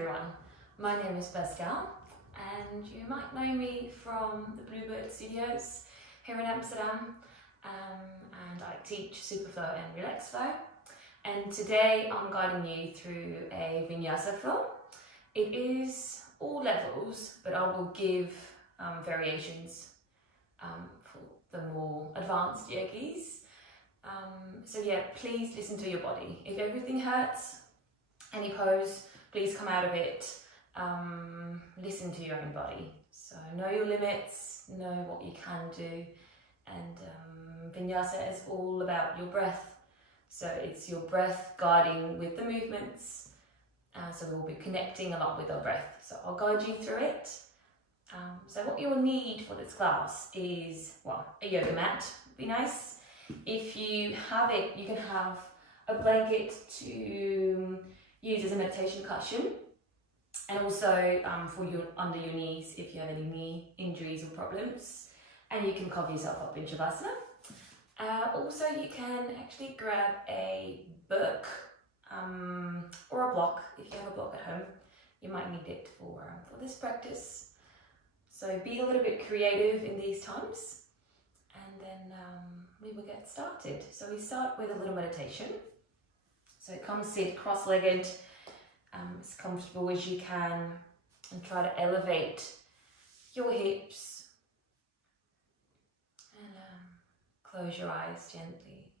everyone, my name is Pascalle and you might know me from the Bluebird Studios here in Amsterdam, and I teach Superflow and Relax Flow, and today I'm guiding you through a Vinyasa Flow. It is all levels, but I will give variations for the more advanced yogis. So yeah, please listen to your body. If everything hurts, any pose, please come out of it. Listen to your own body. So know your limits, know what you can do, and Vinyasa is all about your breath. So it's your breath guiding with the movements. So we'll be connecting a lot with our breath. So I'll guide you through it. So what you'll need for this class is, well, a yoga mat would be nice. If you have it, you can have a blanket to use as a meditation cushion, and also for your under your knees if you have any knee injuries or problems, and you can cover yourself up in Shavasana. Also, you can actually grab a book or a block if you have a block at home. You might need it for this practice. So be a little bit creative in these times, and then we will get started. So we start with a little meditation. So come sit cross-legged, as comfortable as you can, and try to elevate your hips, and close your eyes gently.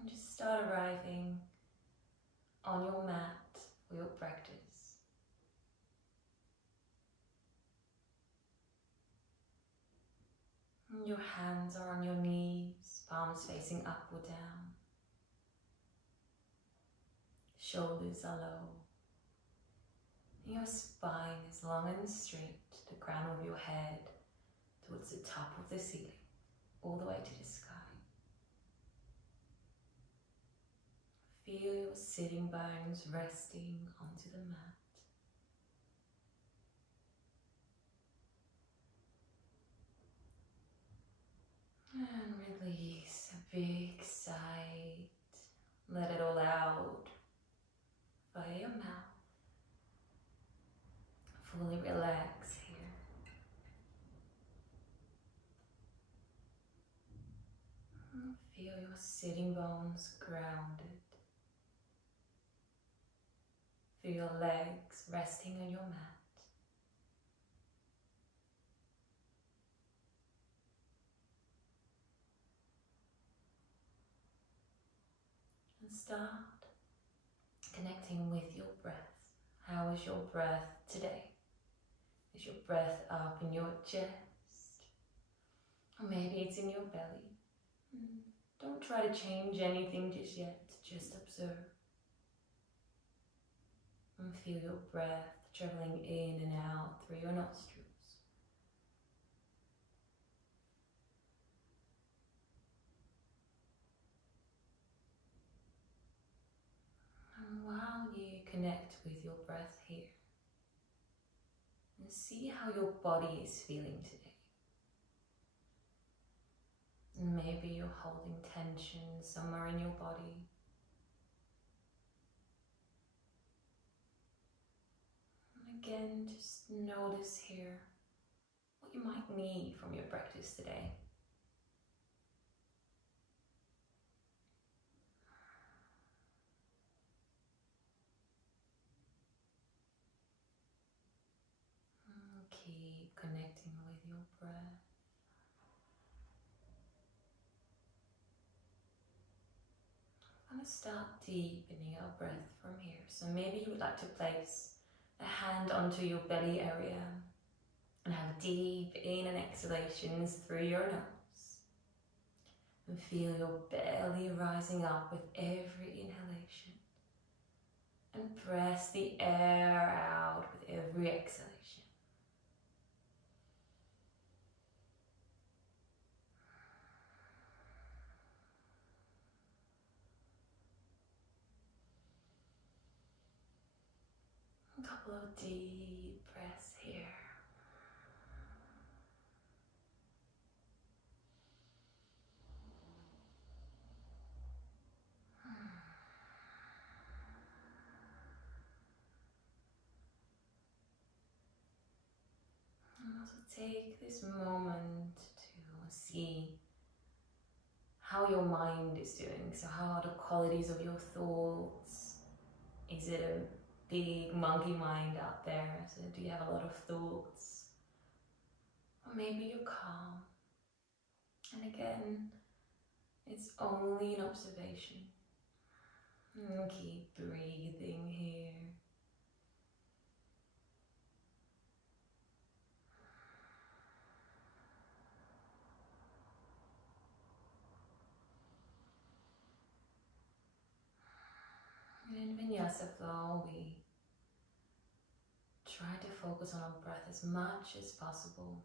And just start arriving on your mat for your practice. Your hands are on your knees, palms facing up or down. Shoulders are low. Your spine is long and straight, the crown of your head towards the top of the ceiling, all the way to the sky. Feel your sitting bones resting onto the mat. And release a big sigh. Let it all out via your mouth. Fully relax here. And feel your sitting bones grounded. Feel your legs resting on your mat. Start connecting with your breath. How is your breath today? Is your breath up in your chest? Or maybe it's in your belly. Don't try to change anything just yet. Just observe. And feel your breath traveling in and out through your nostrils. While you connect with your breath here, and see how your body is feeling today. And maybe you're holding tension somewhere in your body. And again, just notice here what you might need from your practice today. Keep connecting with your breath. I'm going to start deepening our breath from here. So maybe you would like to place a hand onto your belly area and have deep in and exhalations through your nose. And feel your belly rising up with every inhalation. And press the air out with every exhalation. A couple of deep breaths here. this moment to see how your mind is doing. So how are the qualities of your thoughts? Is it a big monkey mind out there? So do you have a lot of thoughts? Or maybe you're calm. And again, it's only an observation. And keep breathing here. In Vinyasa Flow, we try to focus on our breath as much as possible.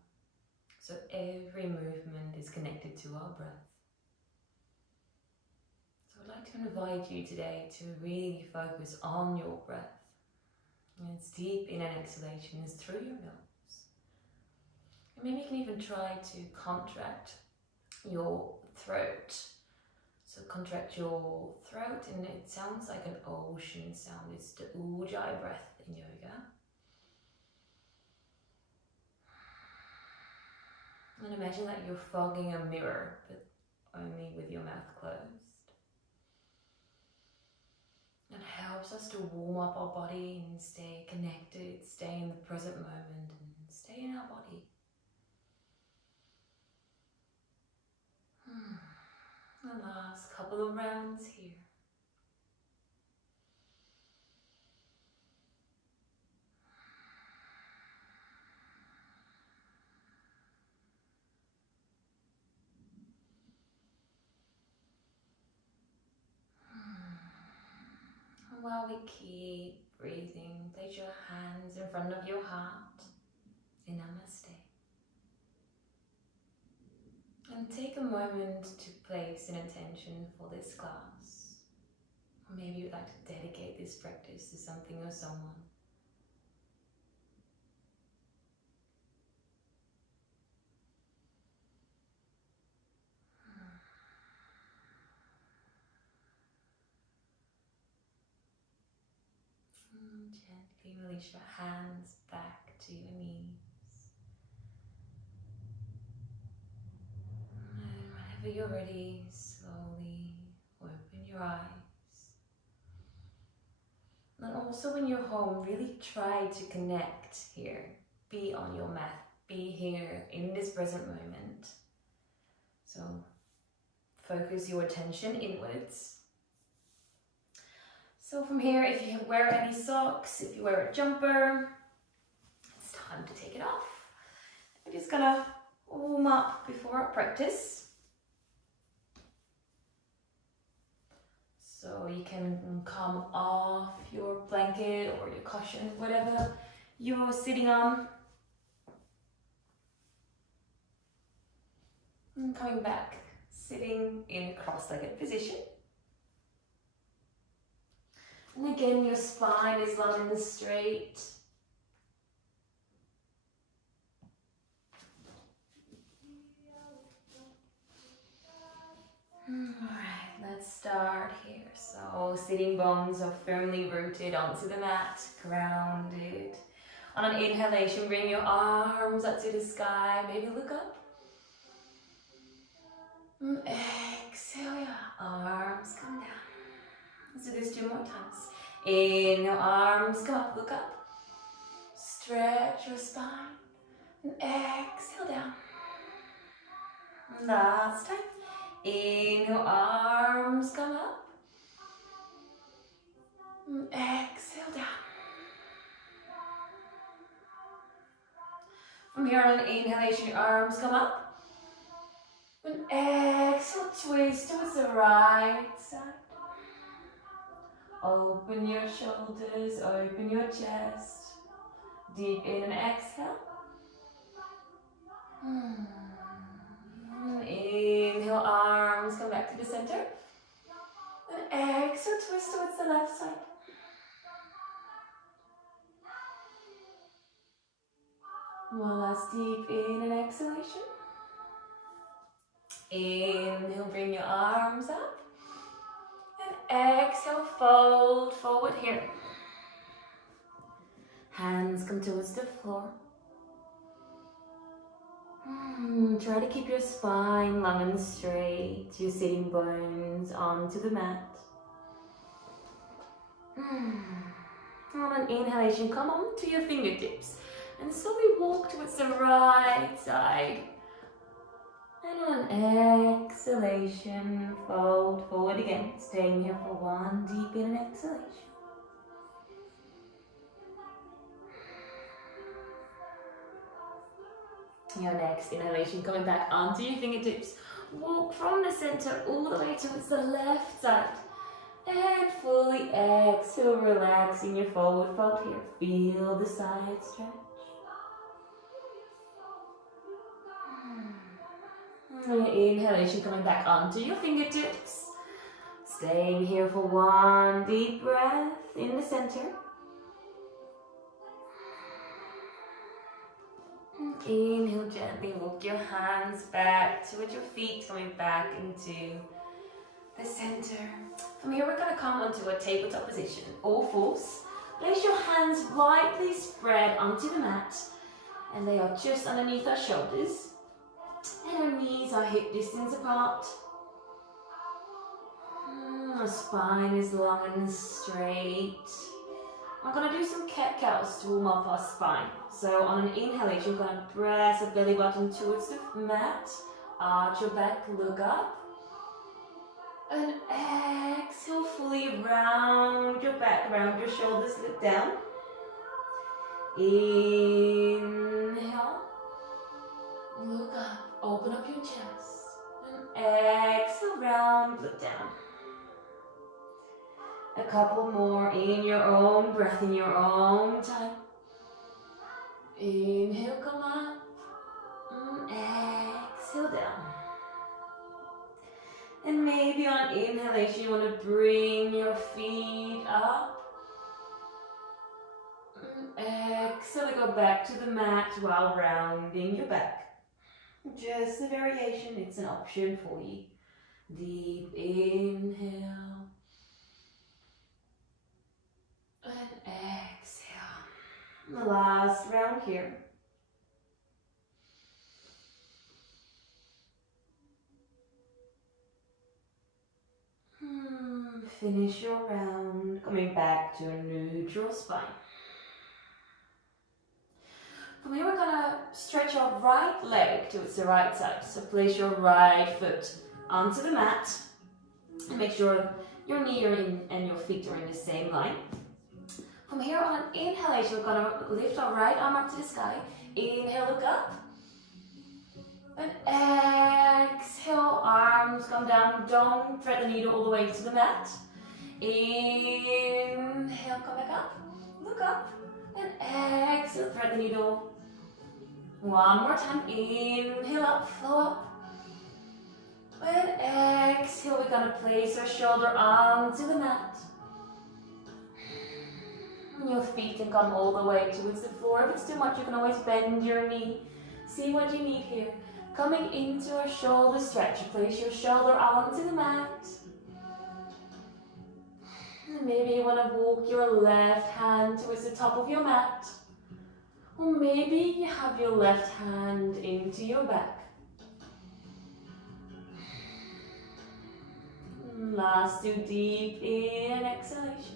So every movement is connected to our breath. So I'd like to invite you today to really focus on your breath. And it's deep in and exhalation is through your nose. And maybe you can even try to contract your throat. So contract your throat, and it sounds like an ocean sound. It's the Ujjayi breath in yoga. And imagine that you're fogging a mirror, but only with your mouth closed. It helps us to warm up our body and stay connected, stay in the present moment, and stay in our body. The last couple of rounds here. And while we keep breathing, place your hands in front of your heart in Namaste. And take a moment to place an intention for this class. Or maybe you'd like to dedicate this practice to something or someone. Gently release your hands back to your knees. And whenever you're ready, slowly open your eyes. And also when you're home, really try to connect here. Be on your mat. Be here in this present moment. So focus your attention inwards. So from here, if you wear any socks, if you wear a jumper, it's time to take it off. I'm just gonna warm up before our practice. So you can come off your blanket or your cushion, whatever you're sitting on. And coming back, sitting in a cross-legged position. And again, your spine is long and straight. Alright, let's start here. So sitting bones are firmly rooted onto the mat, grounded. On an inhalation, bring your arms up to the sky, maybe look up. And exhale, your arms come down. Let's do this 2 more times. Inhale, arms come up, look up. Stretch your spine. And exhale down. Last time. Inhale, arms come up. And exhale down. From here on inhalation, your arms come up. And exhale, twist towards the right side. Open your shoulders, open your chest. Deep in and exhale. Inhale, arms come back to the center. And exhale, twist towards the left side. One last deep in and exhalation. Inhale, bring your arms up. And exhale, fold forward here. Hands come towards the floor. Try to keep your spine long and straight, your sitting bones onto the mat. On an inhalation, come on to your fingertips and slowly walk towards the right side. And on an exhalation, fold forward again, staying here for one deep in an exhalation. Your next inhalation, coming back onto your fingertips. Walk from the center all the way towards the left side. And fully exhale, relaxing your forward fold here. Feel the side stretch. And your inhalation, coming back onto your fingertips. Staying here for one deep breath in the center. Inhale, gently walk your hands back towards your feet, coming back into the center. From here, we're going to come onto a tabletop position, all fours. Place your hands widely spread onto the mat, and they are just underneath our shoulders. And our knees are hip distance apart. Our spine is long and straight. I'm going to do some cat-cows to warm up our spine. So on an inhalation, you're going to press the belly button towards the mat. Arch your back, look up. And exhale, fully round your back, round your shoulders, look down. Inhale. Look up, open up your chest. And exhale, round, look down. A couple more in your own breath, in your own time. Inhale, come up. Exhale, down. And maybe on inhalation, you want to bring your feet up. Exhale, go back to the mat while rounding your back. Just a variation, it's an option for you. Deep inhale. And exhale. The last round here. Finish your round, coming back to a neutral spine. From here, we're gonna stretch your right leg towards the right side. So place your right foot onto the mat and make sure your knee and your feet are in the same line. From here, on an inhalation, we're gonna lift our right arm up to the sky. Inhale, look up. And exhale, arms come down. Don't thread the needle all the way to the mat. Inhale, come back up. Look up. And exhale, thread the needle. One more time. Inhale up, flow up. And exhale, we're gonna place our shoulder onto the mat. Your feet can come all the way towards the floor. If it's too much, you can always bend your knee. See what you need here. Coming into a shoulder stretch, place your shoulder onto the mat. And maybe you want to walk your left hand towards the top of your mat. Or maybe you have your left hand into your back. Last two deep in exhalations.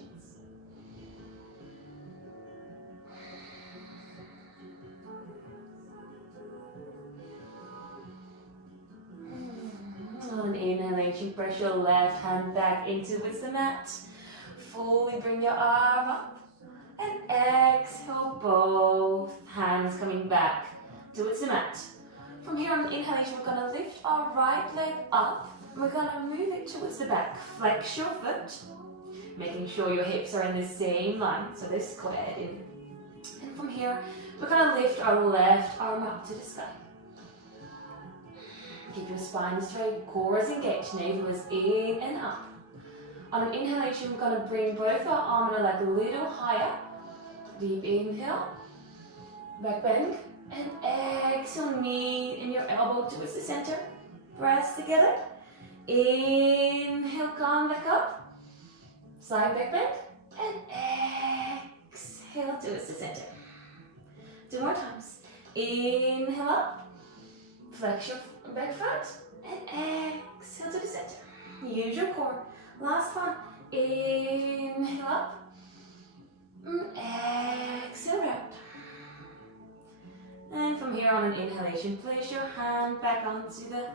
On an inhalation, press your left hand back into the mat. Fully bring your arm up. And exhale, both hands coming back towards the mat. From here on inhalation, we're going to lift our right leg up. We're going to move it towards the back. Flex your foot, making sure your hips are in the same line, so they're squared in. And from here, we're going to lift our left arm up to the sky. Keep your spine straight, core is engaged, navel is in and up. On an inhalation, we're going to bring both our arm and leg a little higher. Deep inhale, back bend, and exhale, knee and your elbow towards the center. Press together. Inhale, come back up. Side back bend, and exhale towards the center. Two more times. Inhale up. Flex your back foot and exhale to the center. Use your core. Last one. Inhale up. Exhale round. And from here on an inhalation, place your hand back onto the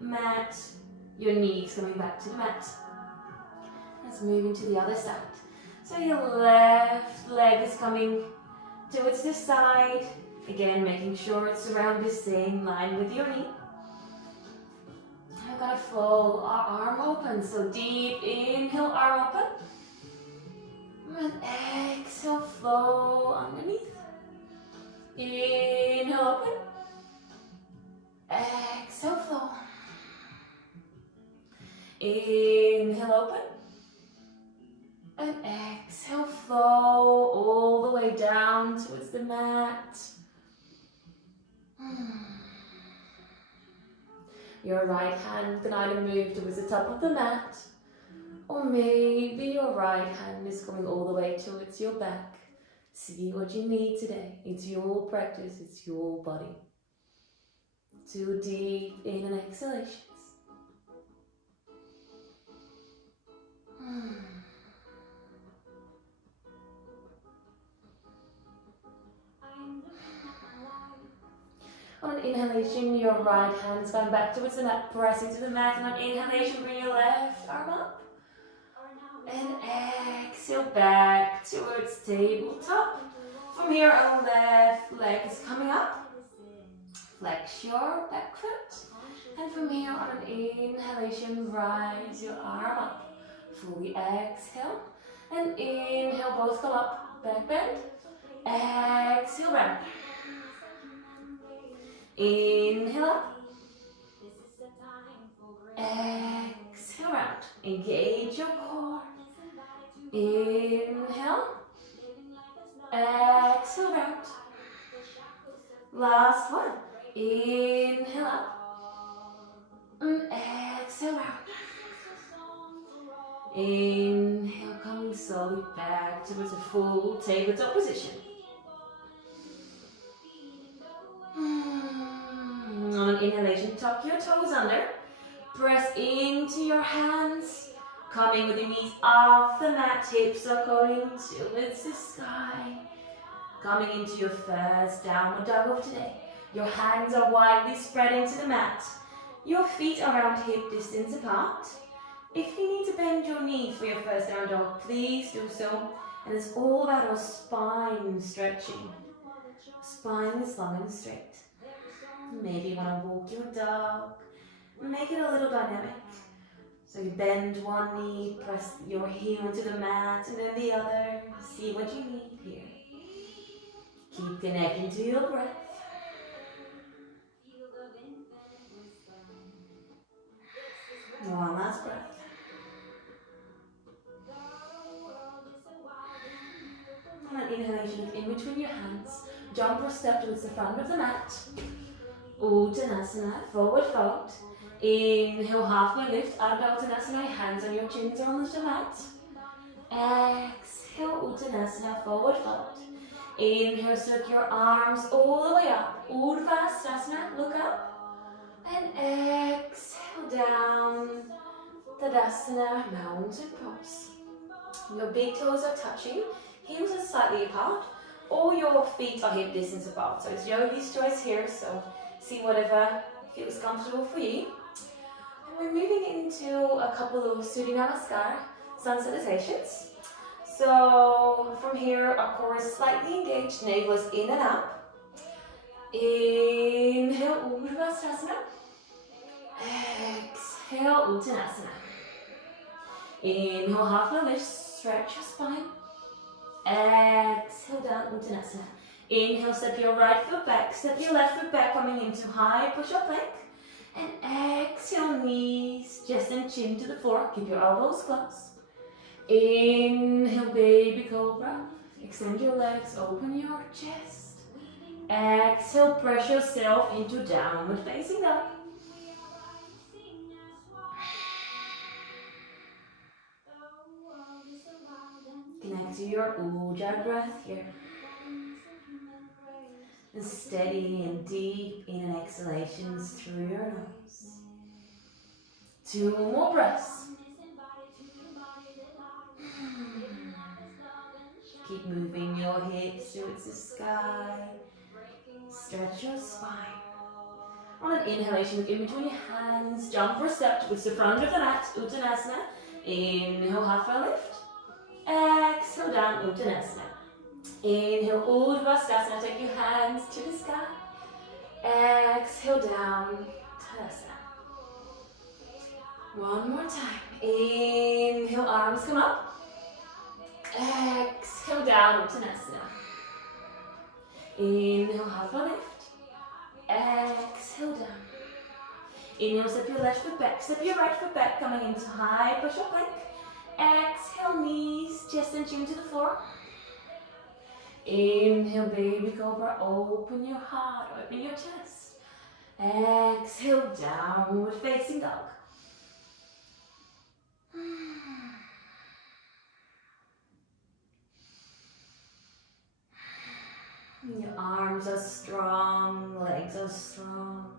mat. Your knees coming back to the mat. Let's move into the other side. So your left leg is coming towards the side. Again, making sure it's around the same line with your knee. We're gonna fold our arm open. So deep inhale, arm open. And exhale, flow underneath. Inhale, open. Exhale, flow. Inhale, open. And exhale, flow all the way down towards the mat. Your right hand can either move towards the top of the mat, or maybe your right hand is coming all the way towards your back. See what you need today. It's your practice, it's your body. 2 deep in and exhalations. On an inhalation, your right hand is going back towards the mat, pressing to the mat. And on inhalation, bring your left arm up. And exhale back towards tabletop. From here, our left leg is coming up. Flex your back foot. And from here, on an inhalation, rise your arm up. Fully exhale. And inhale, both come up. Back bend. Exhale, round. Inhale up. Exhale, round. Engage your core. Inhale. Exhale, round. Last one. Inhale up. And exhale, round. Inhale, coming slowly back towards a full tabletop position. On an inhalation, tuck your toes under. Press into your hands. Coming with your knees off the mat. Hips are going towards the sky. Coming into your first downward dog of today. Your hands are widely spread into the mat. Your feet are around hip distance apart. If you need to bend your knees for your first down dog, please do so. And it's all about our spine stretching. Spine is long and straight. Maybe you want to walk your dog. Make it a little dynamic. So you bend one knee, press your heel into the mat, and then the other. See what you need here. Keep connecting to your breath. One last breath. And an inhalation in between your hands. Jump or step towards the front of the mat. Uttanasana, forward fold. Inhale, halfway lift, Ardha Uttanasana, hands on your chins or on the mat. Exhale, Uttanasana, forward fold. Inhale, circle your arms all the way up. Urdhva look up. And exhale down, Tadasana, mountain pose. Your big toes are touching, heels are slightly apart, or your feet are hip distance apart. So it's yogi's choice here, so see whatever feels comfortable for you. And we're moving into a couple of Surya Namaskar sun salutations. So from here, our core is slightly engaged, navel is in and up. Inhale, Urdhva. Exhale, Uttanasana. Inhale, halfway lift, stretch your spine. Exhale down, Uttanasana. Inhale, step your right foot back, step your left foot back, coming into high push-up plank. And exhale, knees, chest and chin to the floor. Keep your elbows closed. Inhale, baby cobra. Extend your legs, open your chest. Exhale, press yourself into downward facing dog. Connect to your Ujjayi breath here. And steady and deep in and exhalations through your nose. 2 more breaths. Keep moving your hips towards the sky. Stretch your spine. On an inhalation, look in between your hands. Jump or step towards the front of the mat. Uttanasana. Inhale, halfway lift. Exhale down, Uttanasana. Inhale, Urdhva take your hands to the sky. Exhale down, Tadasana. One more time. Inhale, arms come up. Exhale down, Uttanasana. Inhale, halfway lift. Exhale down. Inhale, step your left foot back. Step your right foot back, coming into high push-up plank. Exhale, knees just in tune to the floor. Inhale, baby cobra, open your heart, open your chest. Exhale, downward facing dog. Your arms are strong, legs are strong.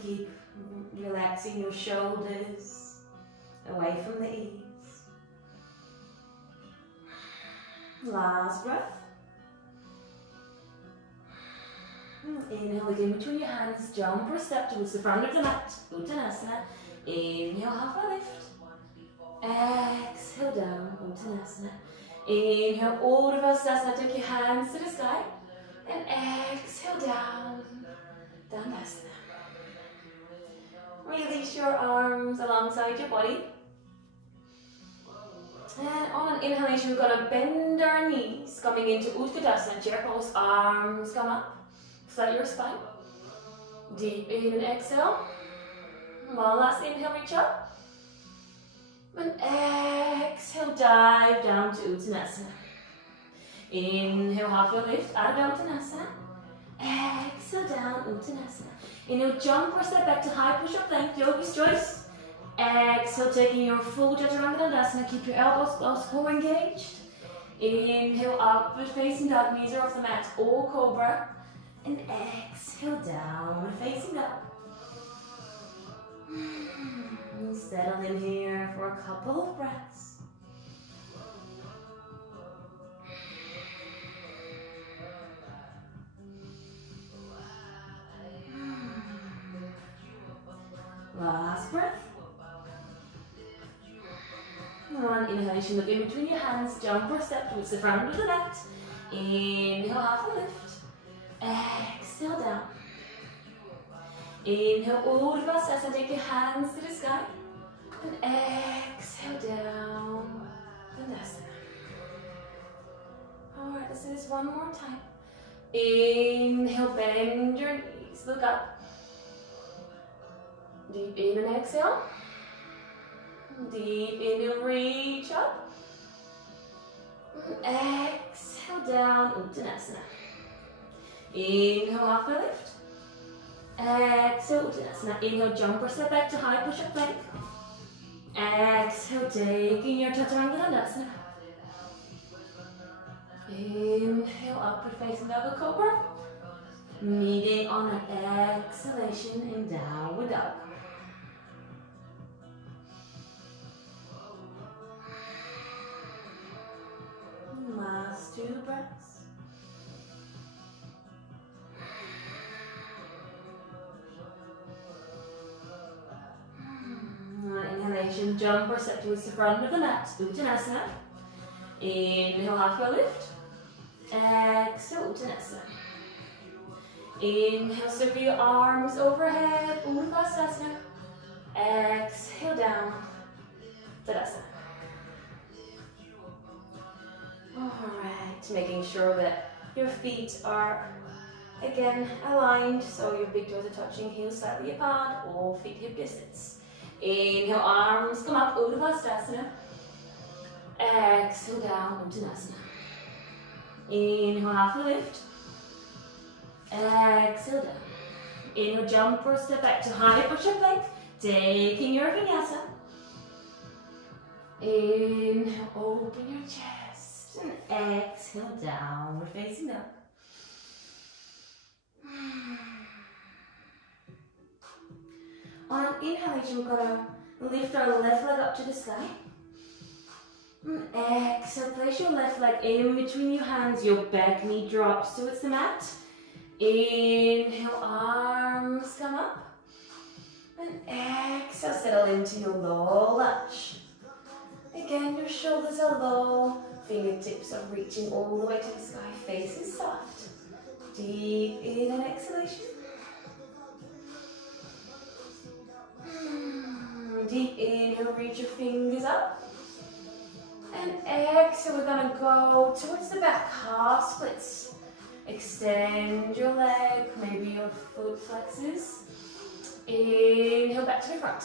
Keep relaxing your shoulders away from the ears. Last breath. Inhale again between your hands, jump or step towards the front of the mat, Uttanasana. Inhale, halfway lift. Exhale down, Uttanasana. Inhale, Urdhva, take your hands to the sky. And exhale down, Dandasana. Release your arms alongside your body. And on an inhalation, we're going to bend our knees, coming into Utkatasana, chair pose, arms come up, flat your spine. Deep in and exhale. One last inhale, reach up. And exhale, dive down to Uttanasana. Inhale, halfway lift, Ardha Uttanasana. Exhale down, Uttanasana. Inhale, jump or step back to high push-up plank, yogi's choice. Exhale, taking your full Chaturanga Dandasana. Keep your elbows close, core engaged. Inhale, upward facing dog, knees are off the mat, or cobra. And exhale, downward facing dog. Settle in here for a couple of breaths. Last breath. On inhalation, look in between your hands, jump or step towards the front of the mat. Inhale, halfway lift. Exhale down. Inhale, Urdhva, take your hands to the sky. And exhale down, Dandasana. Alright, let's do this one more time. Inhale, bend your knees, look up. Deep in and exhale. Deep in and reach up. Exhale down, Uttanasana. Inhale, halfway lift. Exhale, Uttanasana. Inhale, jump or step back to high push-up plank. Exhale, taking your Chaturanga Dandasana. Inhale, upward facing double cobra. Meeting on an exhalation in downward dog. Last 2 breaths. Inhalation, jump or step towards the front of the mat, Uttanasana. Inhale, halfway lift. Exhale, Uttanasana. Inhale, circle your arms overhead, Urdhva. Exhale down, Tadasana. Alright, making sure that your feet are again aligned, so your big toes are touching, heels slightly apart, all feet hip distance. Inhale, arms come up, Urdhva. Exhale down, Uttanasana. Inhale, halfway lift. Exhale down. Inhale, jump or step back to high push-up plank, taking your vinyasa. Inhale, open your chest. And exhale, downward facing dog. On an inhalation, we're gonna lift our left leg up to the sky. Exhale, place your left leg in between your hands, your back knee drops towards the mat. Inhale, arms come up. And exhale, settle into your low lunge. Again, your shoulders are low, fingertips are reaching all the way to the sky, face is soft. Deep in and exhalation. Deep inhale, reach your fingers up. And exhale, we're gonna go towards the back, half splits. Extend your leg, maybe your foot flexes. Inhale, back to the front.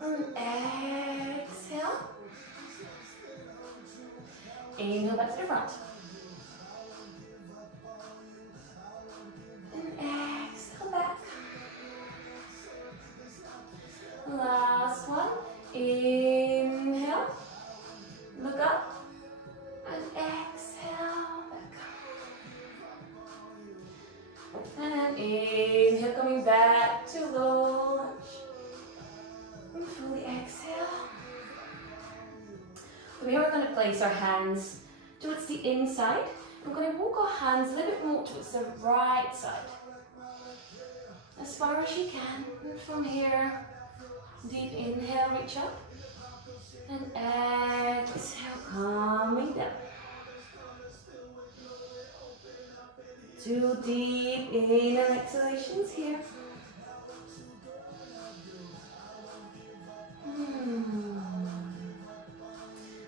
And exhale. Inhale, back to the front. And exhale, back. Last one. Inhale. Look up. And exhale, back. And inhale, coming back to low lunge. And fully exhale. From here, we're going to place our hands towards the inside. We're going to walk our hands a little bit more towards the right side. As far as you can. And from here, deep inhale, reach up. And exhale, coming down. 2 deep inhale exhalations here.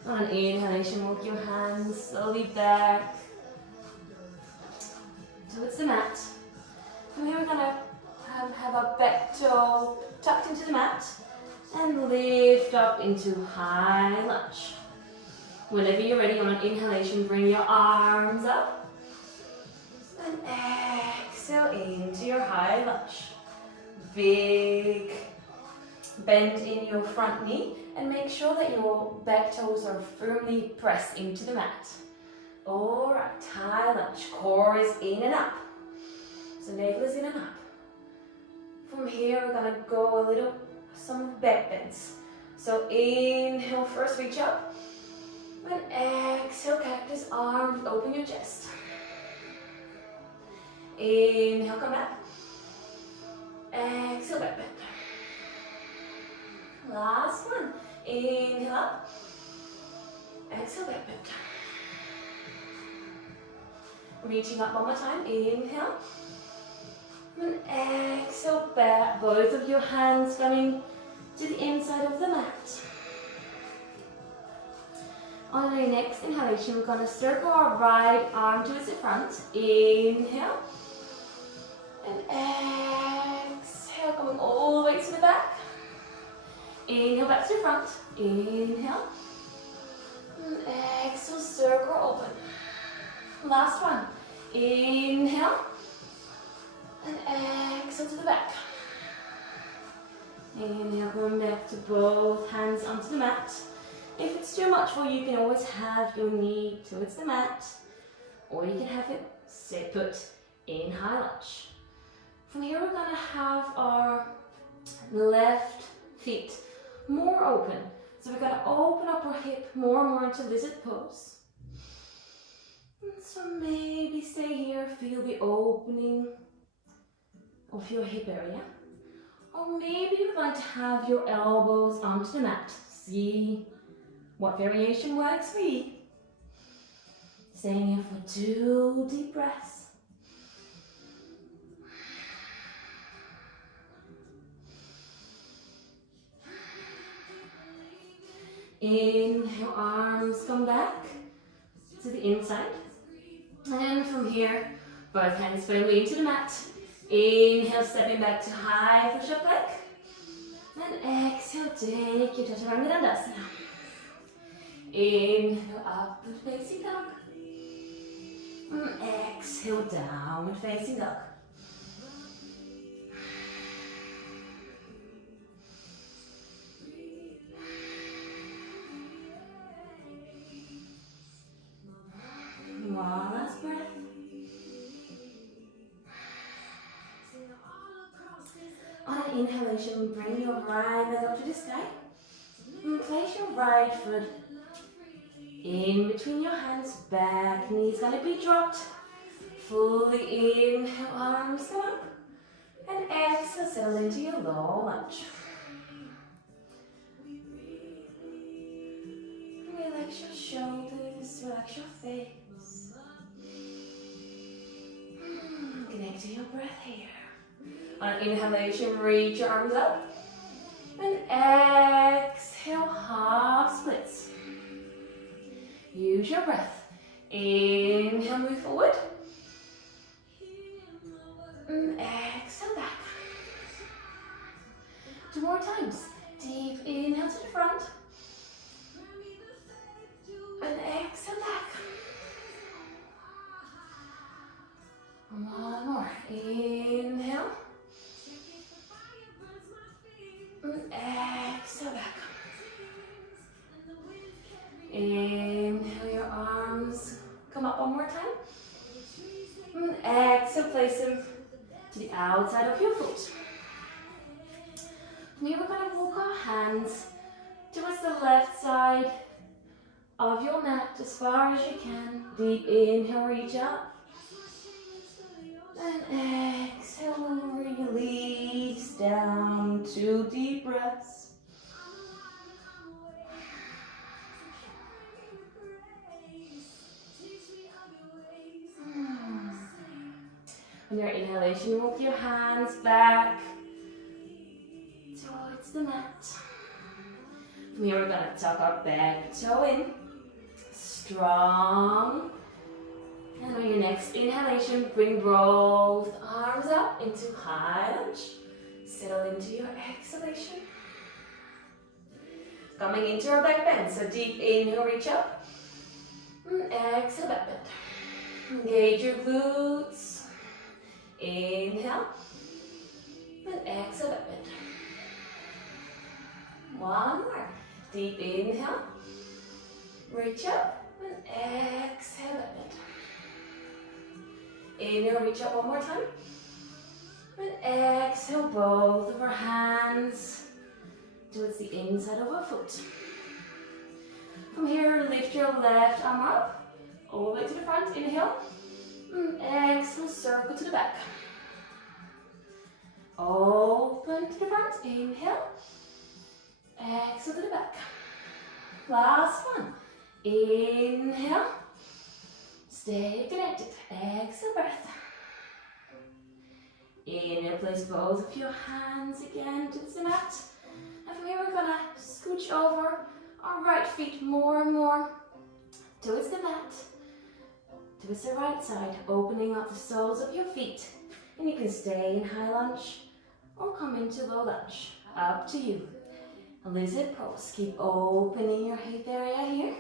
On inhalation, walk your hands slowly back towards the mat. From here, we're going to have our back toe tucked into the mat and lift up into high lunge. Whenever you're ready, on an inhalation, bring your arms up. And exhale into your high lunge. Big bend in your front knee and make sure that your back toes are firmly pressed into the mat. Alright, high lunge. Core is in and up. So navel is in and up. From here, we're going to go a little, some back bends. So inhale, first reach up. And exhale, cactus, arms, open your chest. Inhale, come back. Exhale, back bend. Last one. Inhale up. Exhale, back bend. Reaching up one more time. Inhale. And exhale, back. Both of your hands coming to the inside of the mat. On the next inhalation, we're going to circle our right arm towards the front. Inhale. And exhale, coming all the way to the back. Inhale, back to the front. Inhale. And exhale, circle open. Last one. Inhale. And exhale to the back. Inhale, going back to both hands onto the mat. If it's too much for you, you can always have your knee towards the mat. Or you can have it sit put in high lunge. From here, we're going to have our left feet more open. So we're going to open up our hip more and more into lizard pose. And so maybe stay here, feel the opening of your hip area. Or maybe you'd like to have your elbows onto the mat. See what variation works for you. Staying here for 2 deep breaths. Inhale, arms come back to the inside. And from here, both hands firmly into the mat. Inhale, stepping back to high push-up leg. And exhale, take your Chaturanga Dandasana. Inhale, upward facing dog. And exhale, downward facing dog. One last breath. On an inhalation, bring your right leg up to the sky. And place your right foot in between your hands, back knee's gonna be dropped. Fully inhale, arms come up. And exhale, settle into your low lunge. Relax your shoulders, relax your face. Connect to your breath here. On inhalation, reach your arms up. And exhale, half splits. Use your breath. Inhale, move forward. And exhale back. 2 more times. Deep inhale to the front. And exhale back. 1 more. Inhale. And exhale back. Inhale, your arms come up 1 more time. And exhale, place them to the outside of your foot. From here, we're going to walk our hands towards the left side of your mat as far as you can. Deep inhale, reach up. And exhale, release down. 2 deep breaths. On your inhalation, walk your hands back towards the mat. From here, we're going to tuck our back toe in. Strong. And on your next inhalation, bring both arms up into high lunge. Settle into your exhalation. Coming into our back bend. So deep inhale, reach up. And exhale, back bend. Engage your glutes. Inhale. And exhale, back bend. 1 more. Deep inhale. Reach up. And exhale, back bend. Inhale, reach up 1 more time. And exhale, both of our hands towards the inside of our foot. From here, lift your left arm up, all the way to the front. Inhale. And exhale, circle to the back. Open to the front. Inhale. Exhale to the back. Last one. Inhale. Stay connected. Exhale, breath. Inhale, place both of your hands again to the mat. And from here, we're gonna scooch over our right feet more and more towards the mat, towards the right side, opening up the soles of your feet. And you can stay in high lunge or come into low lunge. Up to you. Lizard pose. Keep opening your hip area here.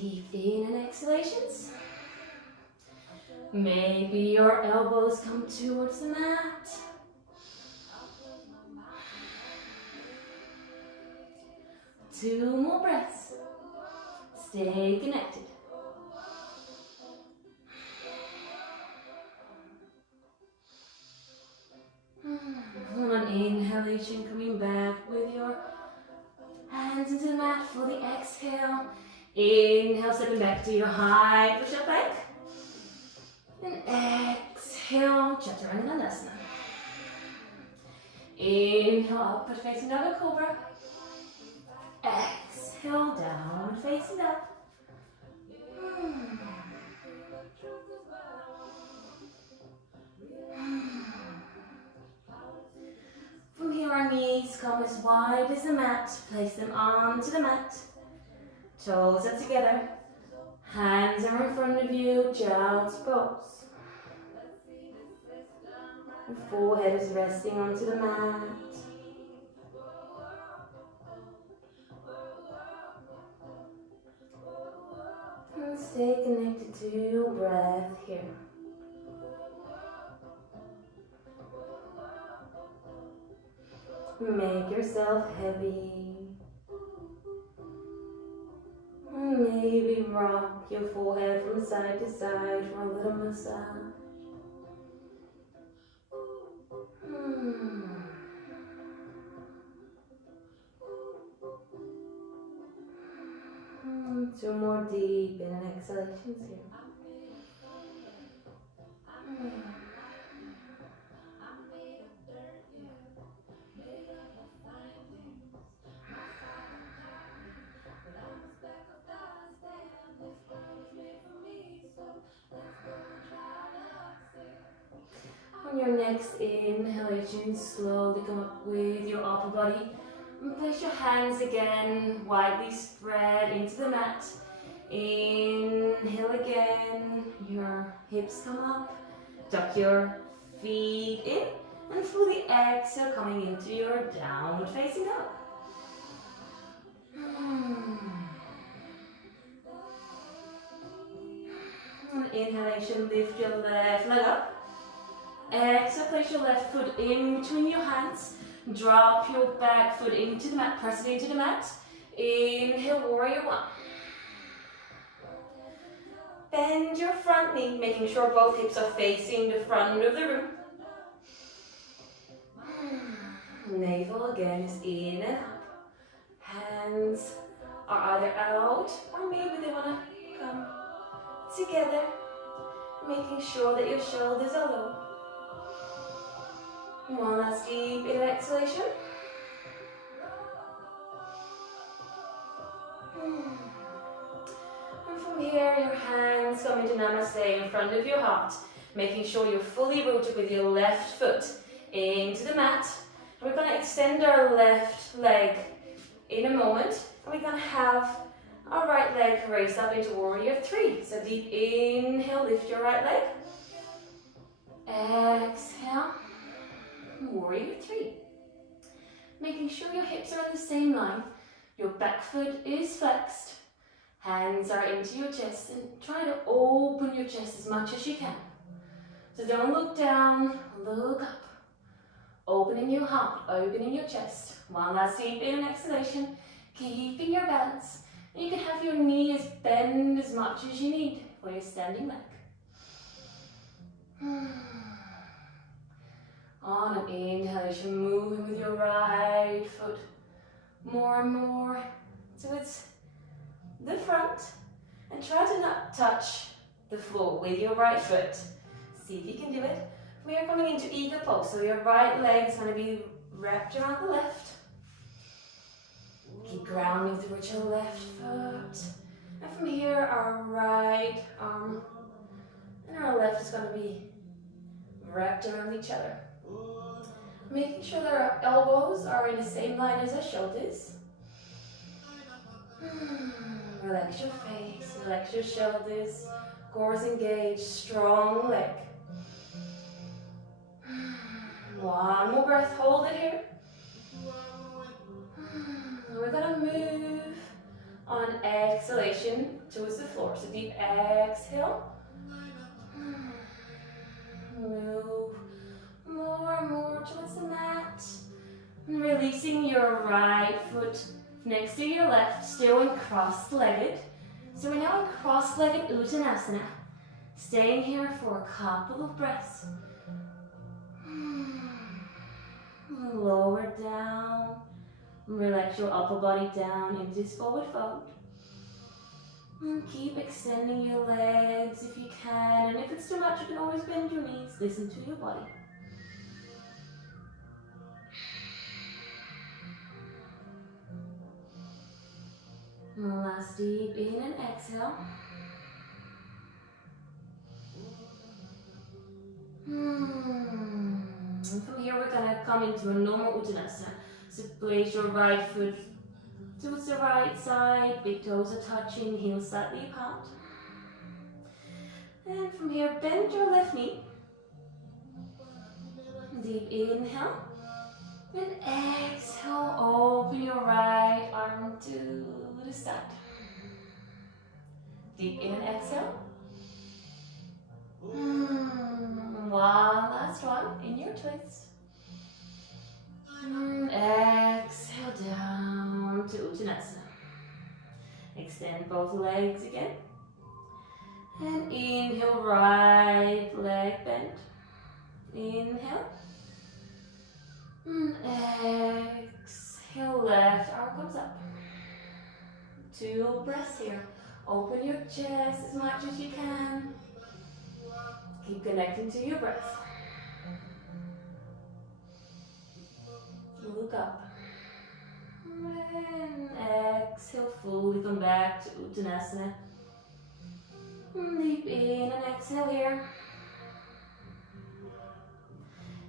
Deep in and exhalations. Maybe your elbows come towards the mat. Two more breaths. Stay connected. On inhalation, coming back with your hands into the mat for the exhale. Inhale, stepping back to your high push-up plank. And exhale, Chaturanga. Inhale, upward facing dog cobra. Exhale, downward facing dog. From here, our knees come as wide as the mat. Place them onto the mat. Toes are together. Hands are in front of you. Child's pose. The forehead is resting onto the mat. And stay connected to your breath here. Make yourself heavy. Maybe rock your forehead from side to side for a little massage. Two more deep in and exhalations here. On your next inhalation, slowly come up with your upper body and place your hands again widely spread into the mat. Inhale again, your hips come up, tuck your feet in, and fully exhale, coming into your downward facing dog. Inhalation, lift your left leg up. Exhale, place your left foot in between your hands. Drop your back foot into the mat, press it into the mat. Inhale, warrior one. Bend your front knee, making sure both hips are facing the front of the room. Navel again is in and up. Hands are either out or maybe they want to come together, making sure that your shoulders are low. One last deep in exhalation. And from here, your hands come into Namaste in front of your heart, making sure you're fully rooted with your left foot into the mat. And we're going to extend our left leg in a moment. And we're going to have our right leg raised up into warrior three. So deep inhale, lift your right leg. Exhale, warrior three. Making sure your hips are in the same line. Your back foot is flexed. Hands are into your chest and try to open your chest as much as you can. So don't look down, look up. Opening your heart, opening your chest. One last deep in and exhalation, keeping your balance. And you can have your knees bend as much as you need for your standing leg. On an inhalation, moving with your right foot more and more towards the front. And try to not touch the floor with your right foot. See if you can do it. We are coming into eagle pose, so your right leg is going to be wrapped around the left. Keep grounding towards your left foot. And from here, our right arm and our left is going to be wrapped around each other. Making sure that our elbows are in the same line as our shoulders. Relax your face, relax your shoulders, core is engaged, strong leg. One more breath, hold it here. We're going to move on exhalation towards the floor. So deep exhale. Move more and more towards the mat. And releasing your right foot next to your left, still in cross-legged. So we're now in cross-legged Uttanasana. Staying here for a couple of breaths. Lower down. Relax your upper body down into this forward fold. And keep extending your legs if you can. And if it's too much, you can always bend your knees. Listen to your body. Last deep in and exhale. And from here we're going to come into a normal Uttanasana. So place your right foot towards the right side, big toes are touching, heels slightly apart. And from here bend your left knee. Deep inhale. And exhale, open your right arm to the side. Deep in and exhale. One last one in your twist. Exhale down to Uttanasana. Extend both legs again. And inhale, right leg bend. Inhale. Exhale, left arm comes up. 2 breaths here. Open your chest as much as you can. Keep connecting to your breath. Look up. And exhale, fully come back to Uttanasana. Deep in and exhale here.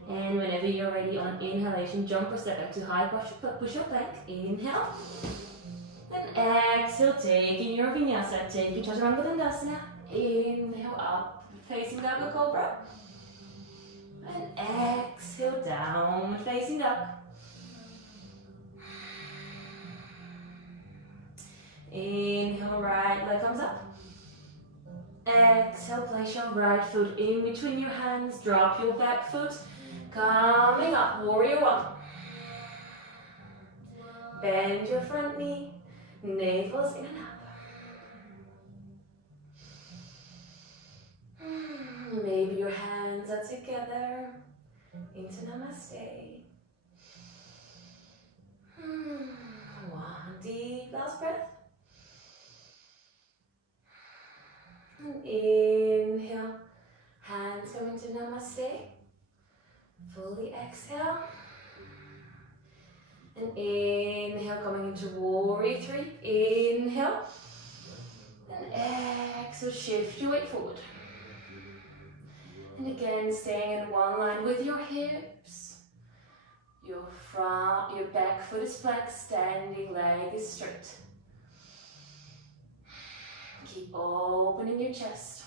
And whenever you're ready on inhalation, jump or step back to high push-up plank. Inhale. And exhale, taking your vinyasa. Take your Chaturanga Dandasana. Inhale up, facing down the cobra. And exhale, down, facing dog. Inhale, right leg comes up. Exhale, place your right foot in between your hands. Drop your back foot. Coming up, warrior 1. Bend your front knee. Navel's in and up. Maybe your hands are together into Namaste. 1 deep last breath. And inhale, hands come into Namaste. Fully exhale. And inhale, coming into warrior 3. Inhale. And exhale, shift your weight forward. And again, staying in one line with your hips. Your back foot is flexed, standing leg is straight. Keep opening your chest.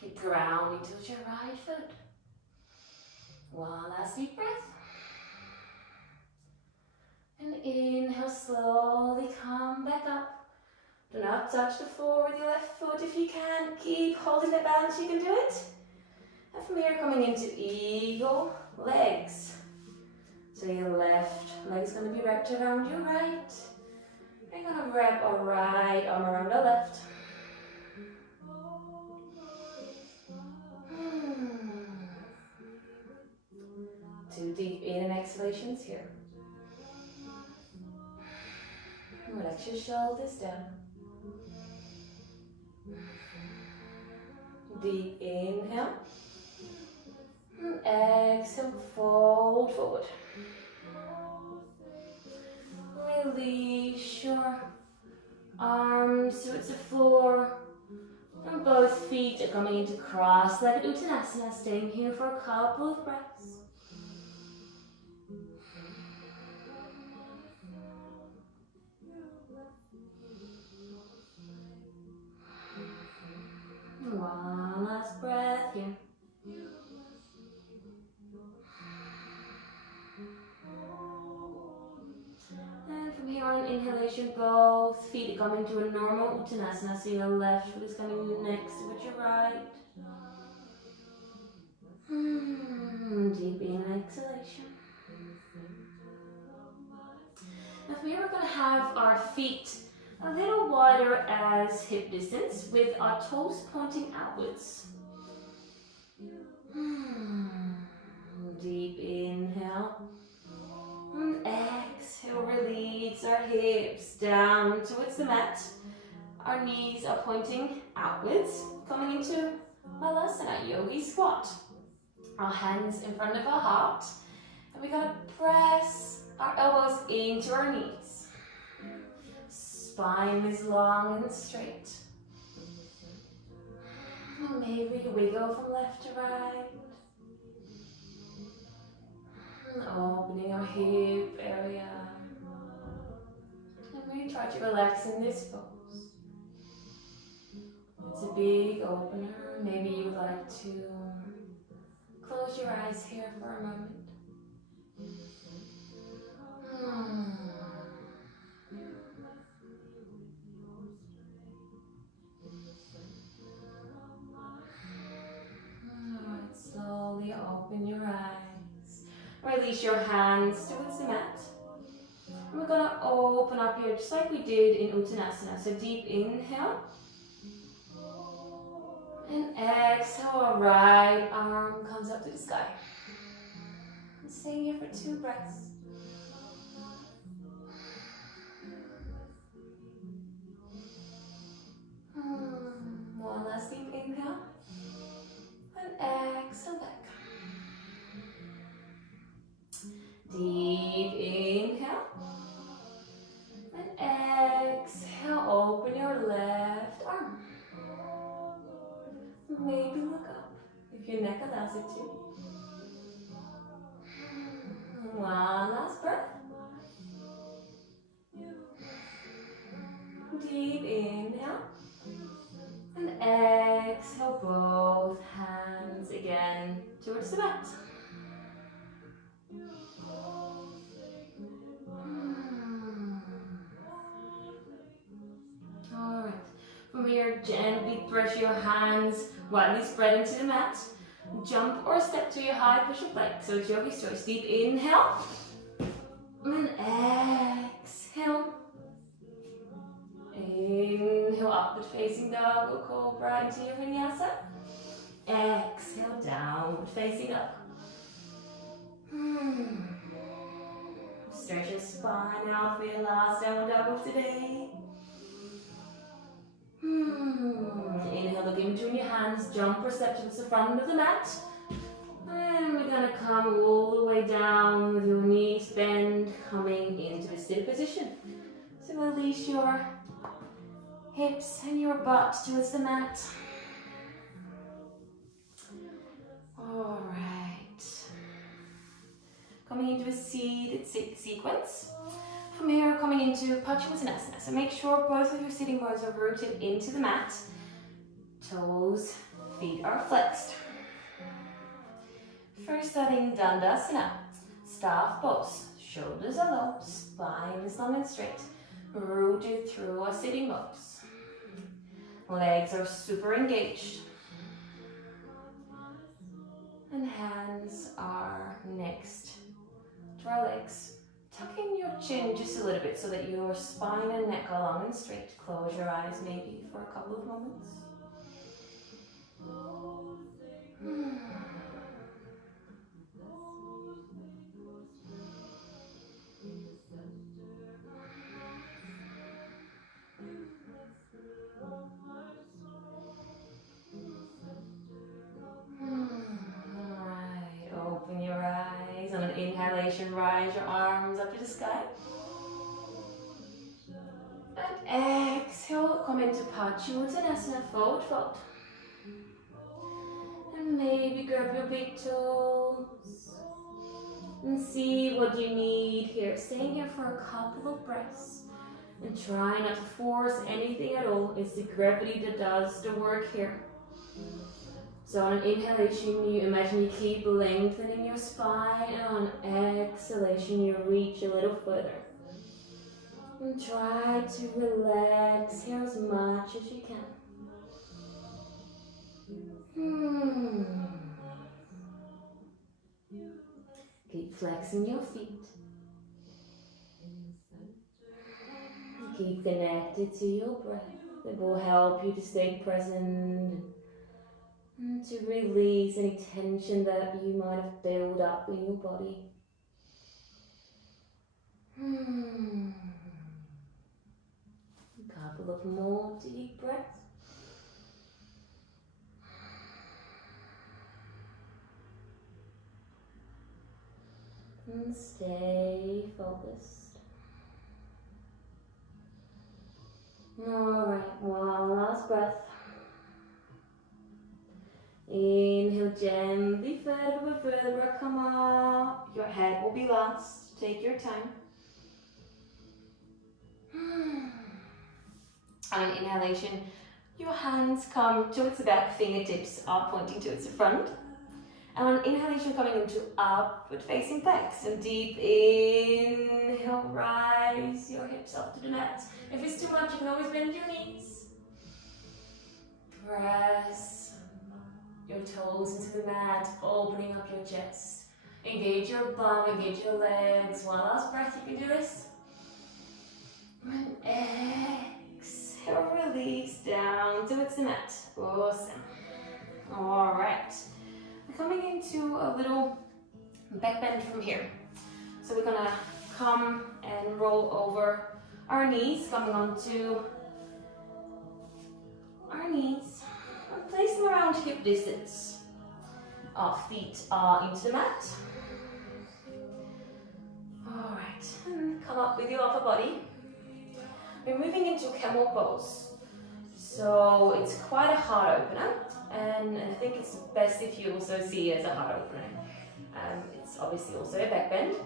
Keep grounding towards your right foot. 1 last deep breath. And inhale, slowly come back up. Do not touch the floor with your left foot if you can. Keep holding the balance, you can do it. And from here, coming into eagle, legs. So your left leg is going to be wrapped around your right. You're going to wrap our right arm around the left. 2 deep in and exhalations here. Relax your shoulders down. Deep inhale. And exhale, fold forward. Release your arms towards the floor. And both feet are coming into cross-legged Uttanasana, staying here for a couple of breaths. One last breath here. And from here on inhalation, both feet are coming to a normal Uttanasana. So your left foot is coming next to your right. Deep in exhalation. Now from here we're going to have our feet a little wider as hip distance with our toes pointing outwards. Deep inhale. And exhale, release our hips down towards the mat. Our knees are pointing outwards, coming into Malasana, yogi squat. Our hands in front of our heart. And we're going to press our elbows into our knees. Spine is long and straight. And maybe we go from left to right. And opening our hip area. And we try to relax in this pose. It's a big opener. Maybe you would like to close your eyes here for a moment. Alright, slowly open your eyes. Release your hands towards the mat. And we're gonna open up here just like we did in Uttanasana. So deep inhale. And exhale, right arm comes up to the sky. And staying here for 2 breaths. One last deep inhale. And exhale back. Deep inhale. And exhale, open your left arm. Maybe look up if your neck allows it to. One last breath. Deep inhale. And exhale, both hands again towards the mat. Alright, from here, gently press your hands widely spread into the mat. Jump or step to your high push-up leg. So it's yogi's choice. Deep inhale. And exhale. Inhale, upward facing dog or cobra into your vinyasa. Exhale, downward facing dog. Stretch your spine out for your last downward dog of today. Inhale, look in between your hands, jump or step towards the front of the mat. And we're going to come all the way down with your knees bend, coming into a sit position. So release your hips and your butt towards the mat. Alright. Coming into a seated sequence. From here, coming into Paschimottanasana. So make sure both of your sitting bones are rooted into the mat. Toes, feet are flexed. First starting Dandasana. Staff pose. Shoulders are low, spine is long and straight. Rooted through our sitting bones. Legs are super engaged. And hands are next to our legs. Tuck in your chin just a little bit so that your spine and neck are long and straight. Close your eyes maybe for a couple of moments. Alright, open your eyes. On an inhalation, rise your arms up to the sky. And exhale, come into Paschimottanasana, forward fold. And maybe grab your big toes. And see what you need here. Staying here for a couple of breaths. And try not to force anything at all. It's the gravity that does the work here. So on an inhalation, you imagine you keep lengthening your spine. And on exhalation, you reach a little further. And try to relax here as much as you can. Keep flexing your feet. Keep connected to your breath. It will help you to stay present and to release any tension that you might have built up in your body. A couple of more deep breaths. And stay focused. Alright, one last breath. Inhale gently, further, come up. Your head will be last. Take your time. On an inhalation, your hands come towards the back, fingertips are pointing towards the front. And on inhalation, coming into upward facing planks. And deep inhale, rise your hips up to the mat. If it's too much, you can always bend your knees. Press your toes into the mat, opening up your chest. Engage your bum, engage your legs. One last breath, you can do this. please, down towards the mat. Awesome. All right. We're coming into a little back bend from here. So we're gonna come and roll over our knees, coming onto our knees, and place them around hip distance. Our feet are into the mat. All right, and come up with your upper body. We're moving into camel pose. So it's quite a heart opener, and I think it's best if you also see it as a heart opener. It's obviously also a back bend,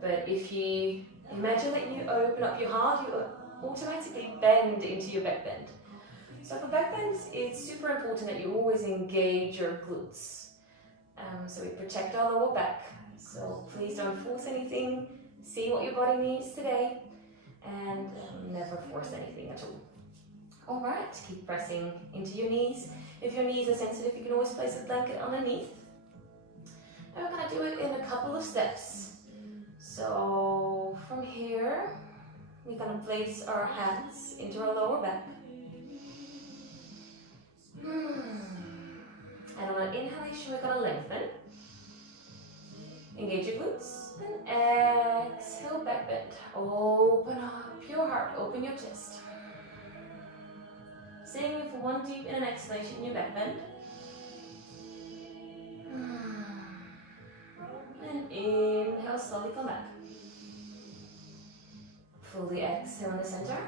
but if you imagine that you open up your heart, you automatically bend into your back bend. So for back bends, it's super important that you always engage your glutes. So we protect our lower back. So please don't force anything. See what your body needs today, and never force anything at all. All right, keep pressing into your knees. If your knees are sensitive, you can always place a blanket underneath. And we're gonna do it in a couple of steps. So from here, we're gonna place our hands into our lower back. And on an inhalation, we're gonna lengthen. Engage your glutes. And exhale, back bend. Open up your heart, open your chest. Staying here for one deep in an exhalation in your back bend. And inhale, slowly come back. Fully exhale in the center.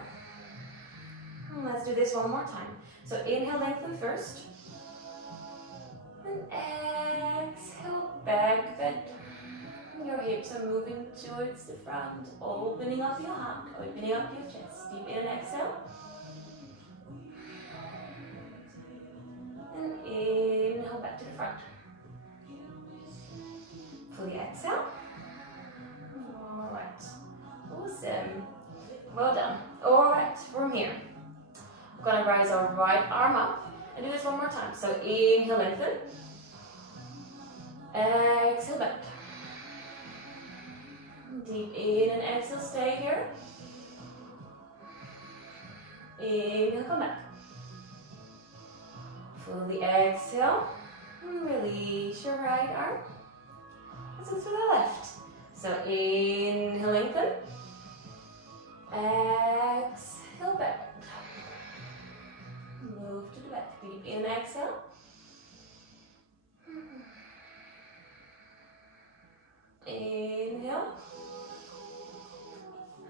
And let's do this one more time. So inhale, lengthen first. And exhale, back bend. Your hips are moving towards the front, opening up your heart, opening up your chest. Deep in and exhale. And inhale back to the front. Fully exhale. All right. Awesome. Well done. All right, from here, we're going to rise our right arm up and do this one more time. So inhale, lengthen. Exhale, bend. Deep in and exhale, stay here. Inhale, come back. Fully exhale. Release your right arm. Let's go to the left. So inhale, lengthen. Exhale, back. Move to the back. Deep in, exhale. Inhale.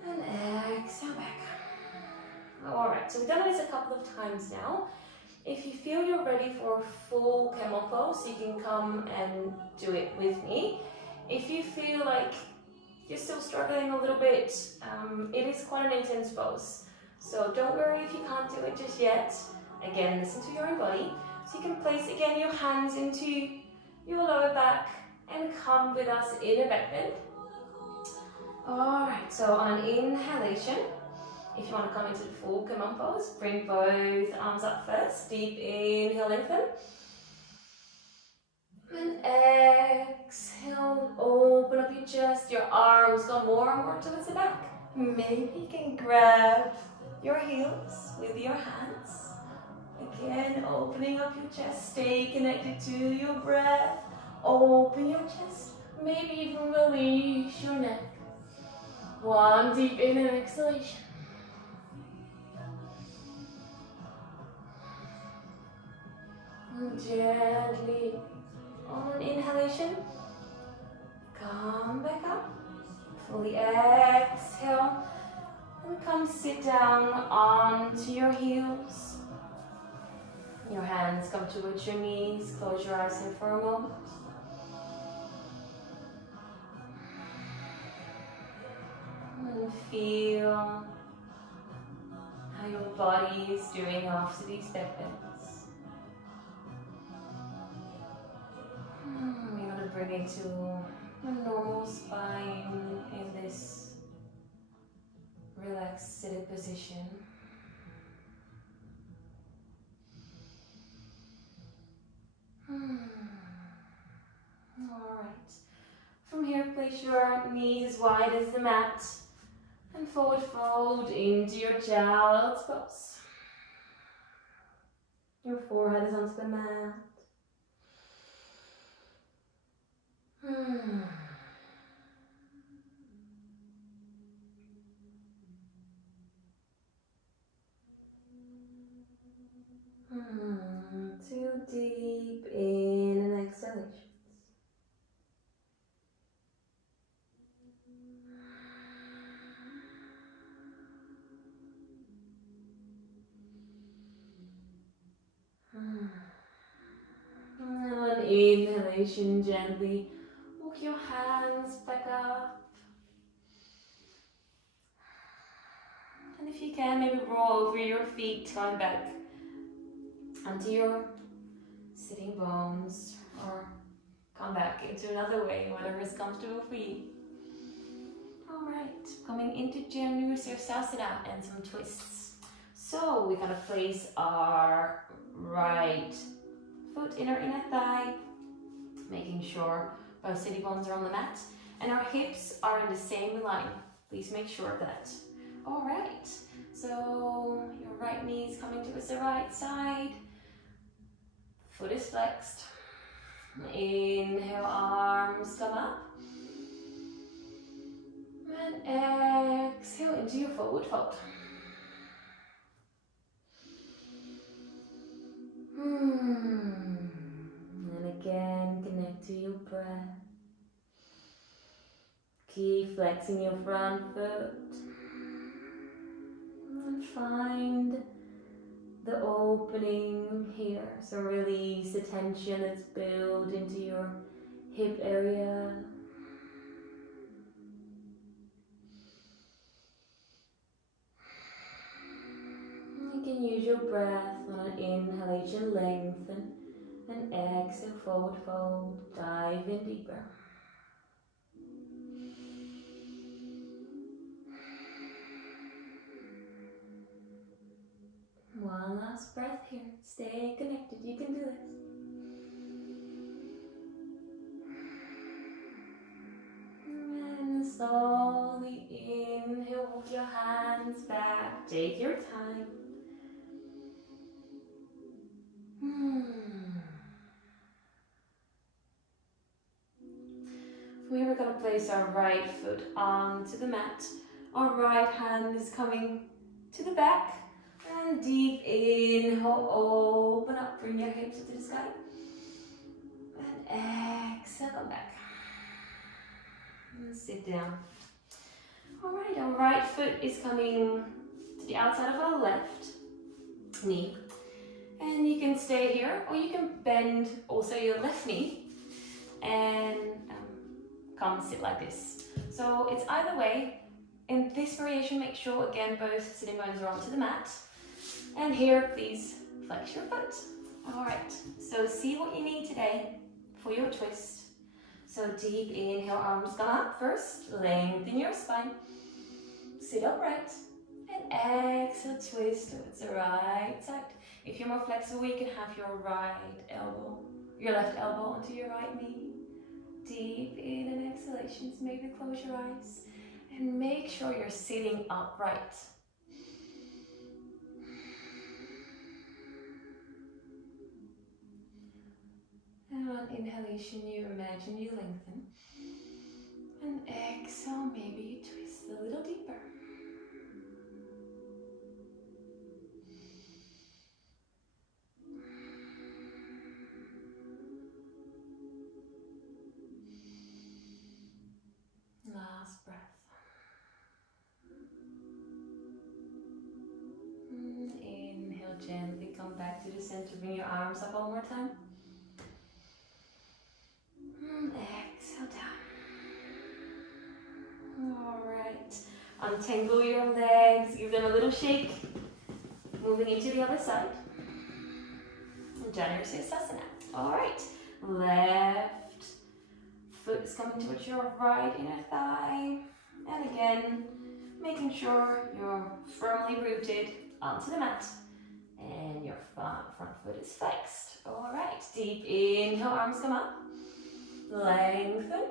And exhale back. Alright, so we've done this a couple of times now. If you feel you're ready for a full camel pose, you can come and do it with me. If you feel like you're still struggling a little bit, it is quite an intense pose. So don't worry if you can't do it just yet. Again, listen to your own body. So you can place again your hands into your lower back and come with us in a back bend. Alright, so on an inhalation, if you want to come into the full camel pose, bring both arms up first. Deep inhale, lengthen. And exhale, open up your chest. Your arms go more and more towards the back. Maybe you can grab your heels with your hands. Again, opening up your chest. Stay connected to your breath. Open your chest. Maybe even release your neck. One deep in and exhalation. And gently on an inhalation, come back up. Fully exhale and come sit down onto your heels. Your hands come towards your knees. Close your eyes here for a moment. And feel how your body is doing after these back bends. We want to bring it to a normal spine in this relaxed seated position. Alright. From here, place your knees as wide as the mat and forward fold into your child's pose. onto the mat. Too deep in and exhalations. And on inhalation, gently walk your hands back up. And if you can, maybe roll over your feet, going back onto your sitting bones, or come back into another way, whatever is comfortable for you. Alright, coming into Janu Sirsasana and some twists. So we're going to place our right foot in our inner thigh, making sure both sitting bones are on the mat, and our hips are in the same line. Please make sure of that. Alright, so your right knee is coming towards the right side, foot is flexed. Inhale, arms come up. And exhale into your forward fold. And again, connect to your breath. Keep flexing your front foot. And find the opening here. So release the tension that's built into your hip area. You can use your breath on an inhalation, lengthen, and exhale, forward fold, dive in deeper. One last breath here. Stay connected. You can do this. And slowly inhale, walk your hands back. Take your time. From here we're going to place our right foot onto the mat. Our right hand is coming to the back. And deep inhale, open up, bring your hips to the sky. And exhale, come back. And sit down. Alright, our right foot is coming to the outside of our left knee. And you can stay here, or you can bend also your left knee and come sit like this. So it's either way. In this variation, make sure again both sitting bones are onto the mat. And here, please flex your foot. Alright, so see what you need today for your twist. So deep inhale, arms come up first, lengthen your spine, sit upright, and exhale, twist towards the right side. If you're more flexible, you can have your left elbow onto your right knee. Deep in and exhalations, maybe close your eyes, and make sure you're sitting upright. And on inhalation, you imagine you lengthen. And exhale, maybe you twist a little deeper. Last breath. Inhale, gently come back to the center. Bring your arms up one more time. Exhale down. Alright. Untangle your legs. Give them a little shake. Moving into the other side. Janu Sirsasana. Alright. Left foot is coming towards your right inner thigh. And again, making sure you're firmly rooted onto the mat. And your front foot is flexed. Alright. Deep inhale, arms come up. Lengthen.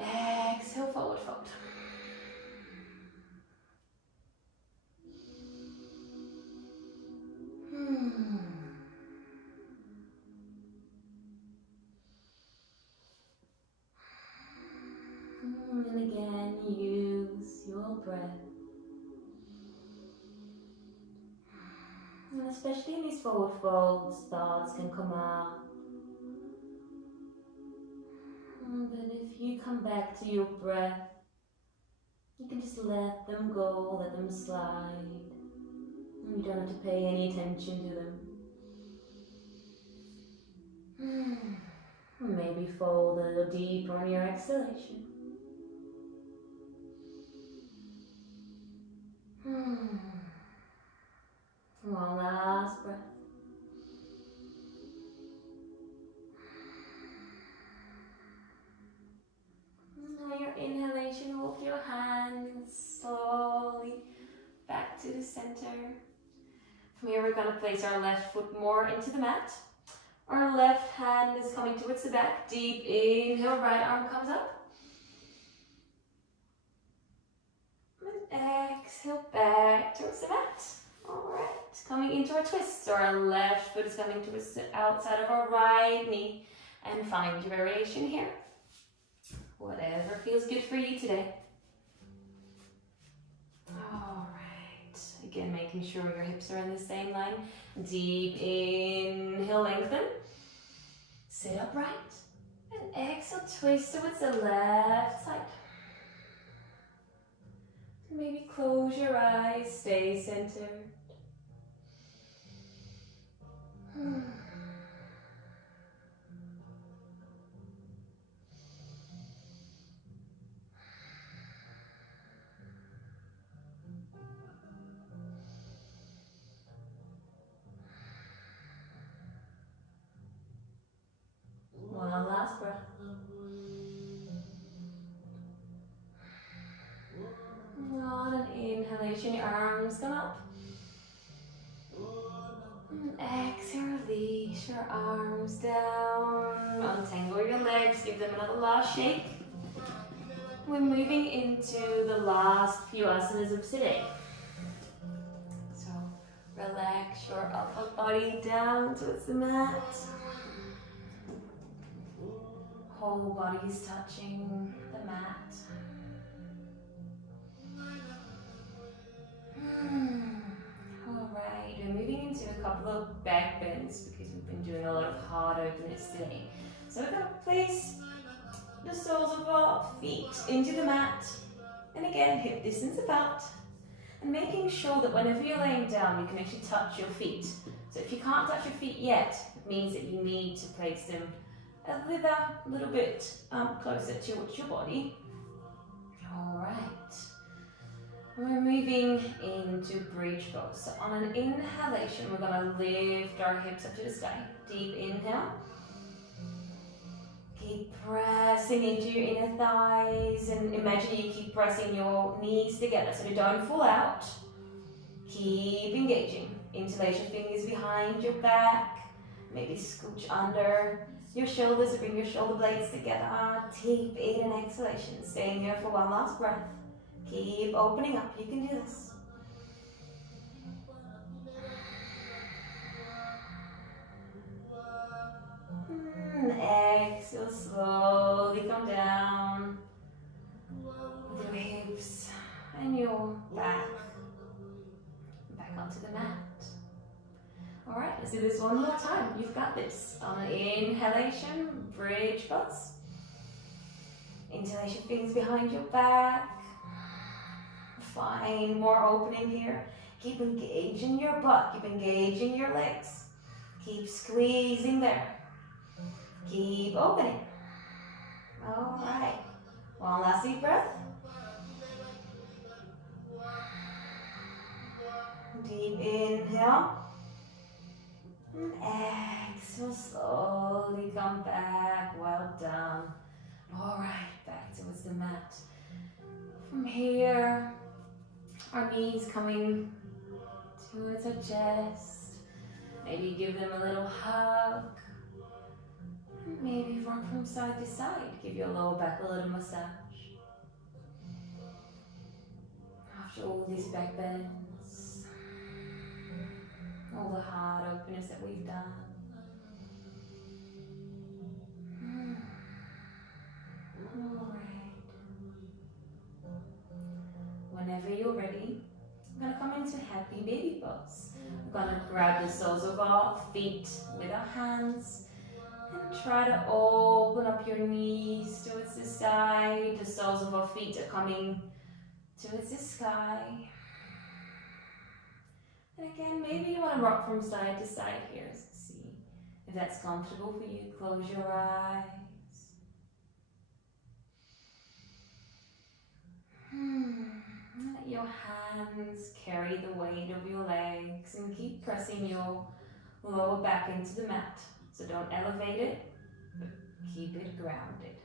Exhale, forward fold. And especially in these forward folds, thoughts can come up. But if you come back to your breath, you can just let them go, let them slide. You don't have to pay any attention to them. Maybe fold a little deeper on your exhalation. One last breath. Now your inhalation, walk your hands slowly back to the center. From here we're going to place our left foot more into the mat. Our left hand is coming towards the back. Deep inhale, right arm comes up. And exhale back towards the mat. Alright, coming into our twist. So our left foot is coming towards the outside of our right knee. And find your variation here. Whatever feels good for you today. Alright, again making sure your hips are in the same line. Deep inhale, lengthen. Sit upright. And exhale, twist towards the left side. Maybe close your eyes, stay centered. One last breath. On an inhalation, your arms come up. And exhale, release your arms down. Untangle your legs, give them another last shake. We're moving into the last few asanas of today. So relax your upper body down towards the mat. Whole body is touching the mat. Alright, we're moving into a couple of back bends because we've been doing a lot of heart openness today. So we're going to place the soles of our feet into the mat. And again, hip distance apart. And making sure that whenever you're laying down, you can actually touch your feet. So if you can't touch your feet yet, it means that you need to place them a little bit closer towards your body. Alright. We're moving into bridge pose. So on an inhalation, we're going to lift our hips up to the sky. Deep inhale. Keep pressing into your inner thighs and imagine you keep pressing your knees together so they don't fall out. Keep engaging. Inhalation, fingers behind your back. Maybe scooch under your shoulders to bring your shoulder blades together. Deep in and exhalation. Staying here for one last breath. Keep opening up. You can do this. Exhale, slowly come down with your hips and your back onto the mat. Alright, let's do this one more time. You've got this. On an inhalation, bridge pose. Inhalation, fingers behind your back. Find more opening here. Keep engaging your butt. Keep engaging your legs. Keep squeezing there. Keep opening. Alright. One last deep breath. Deep inhale. And exhale, slowly come back. Well done. Alright, back towards the mat. From here, our knees coming towards our chest. Maybe give them a little hug. Maybe rock from side to side. Give your lower back a little massage. After all these back bends, all the heart openness that we've done. Alright. Whenever you're ready, I'm going to come into happy baby pose. I'm gonna grab the soles of our feet with our hands and try to open up your knees towards the side. The soles of our feet are coming towards the sky. And again, maybe you want to rock from side to side here. See if that's comfortable for you. Close your eyes. Let your hands carry the weight of your legs and keep pressing your lower back into the mat. So don't elevate it, but keep it grounded.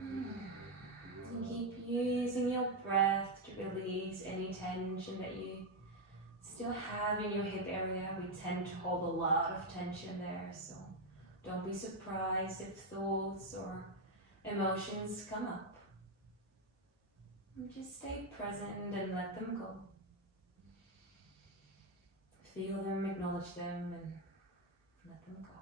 And keep using your breath to release any tension that you still have in your hip area. We tend to hold a lot of tension there, so don't be surprised if thoughts or emotions come up. And just stay present and let them go. Feel them, acknowledge them, and let them go.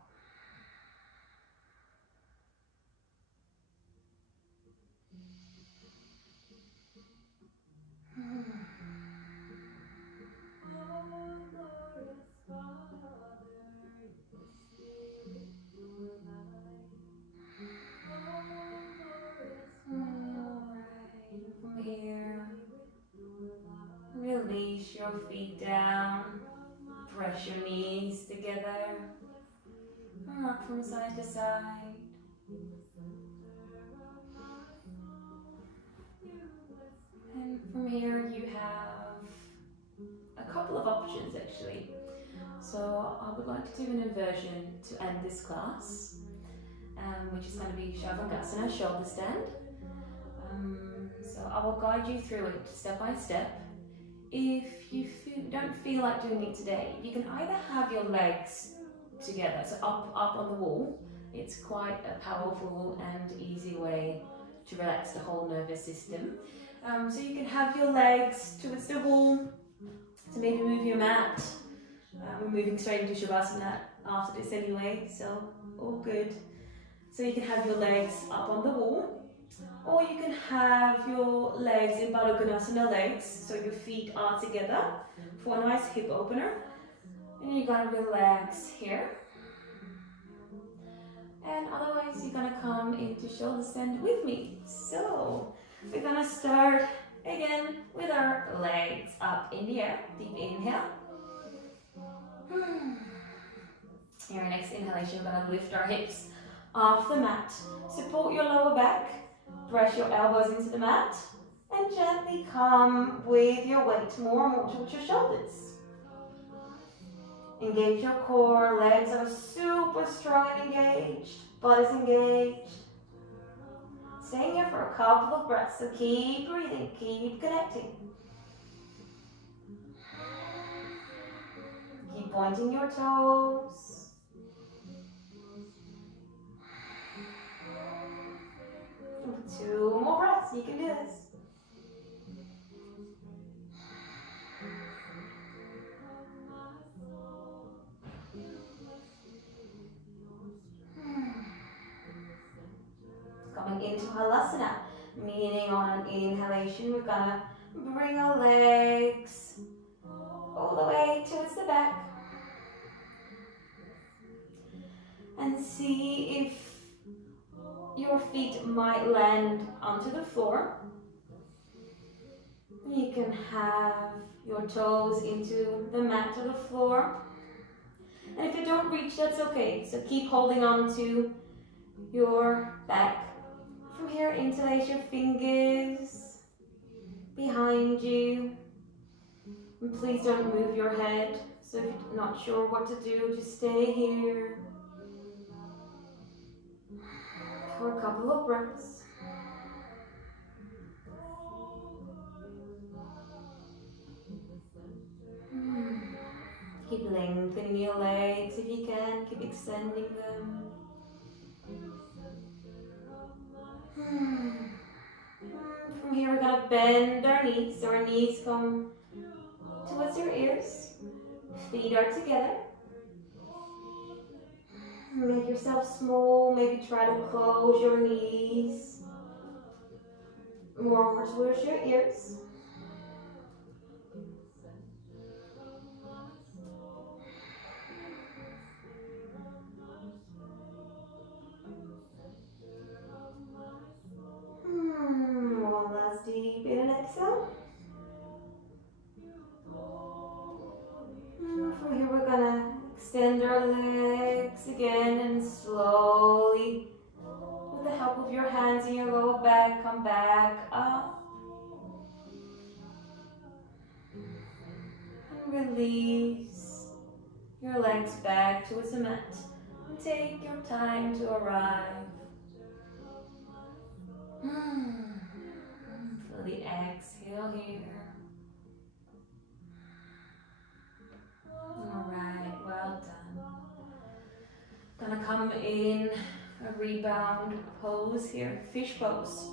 From here, release your feet down, press your knees together, and rock from side to side. And from here you have a couple of options actually. So I would like to do an inversion to end this class, which is going to be Shavasana, shoulder stand. So I will guide you through it step by step. If you don't feel like doing it today, you can either have your legs together, so up on the wall. It's quite a powerful and easy way to relax the whole nervous system. So you can have your legs towards the wall, so maybe move your mat. We're moving straight into Shavasana after this anyway, so all good. So you can have your legs up on the wall, or you can have your legs in Baddha Konasana legs, so your feet are together for a nice hip opener. And you're gonna relax here. And otherwise you're gonna come into shoulder stand with me. So we're gonna start again with our legs up in the air. Deep inhale. Here, next inhalation, we're gonna lift our hips off the mat. Support your lower back. Press your elbows into the mat. And gently come with your weight more and more towards your shoulders. Engage your core. Legs are super strong and engaged. Butt is engaged. Staying here for a couple of breaths. So keep breathing. Keep connecting. Keep pointing your toes. Two more breaths. You can do this. Coming into Halasana, meaning on an inhalation, we're gonna bring our legs all the way towards the back. And see if your feet might land onto the floor. You can have your toes into the mat or the floor. And if you don't reach, that's okay. So keep holding on to your back. From here, interlace your fingers behind you. And please don't move your head. So if you're not sure what to do, just stay here for a couple of breaths. Keep lengthening your legs if you can, keep extending them. From here we're going to bend our knees, so our knees come towards your ears. Feet are together. Make yourself small, maybe try to close your knees more towards your ears. release your legs back towards the mat. And take your time to arrive. Feel the exhale here. Alright, well done. Gonna come in a rebound pose here, fish pose.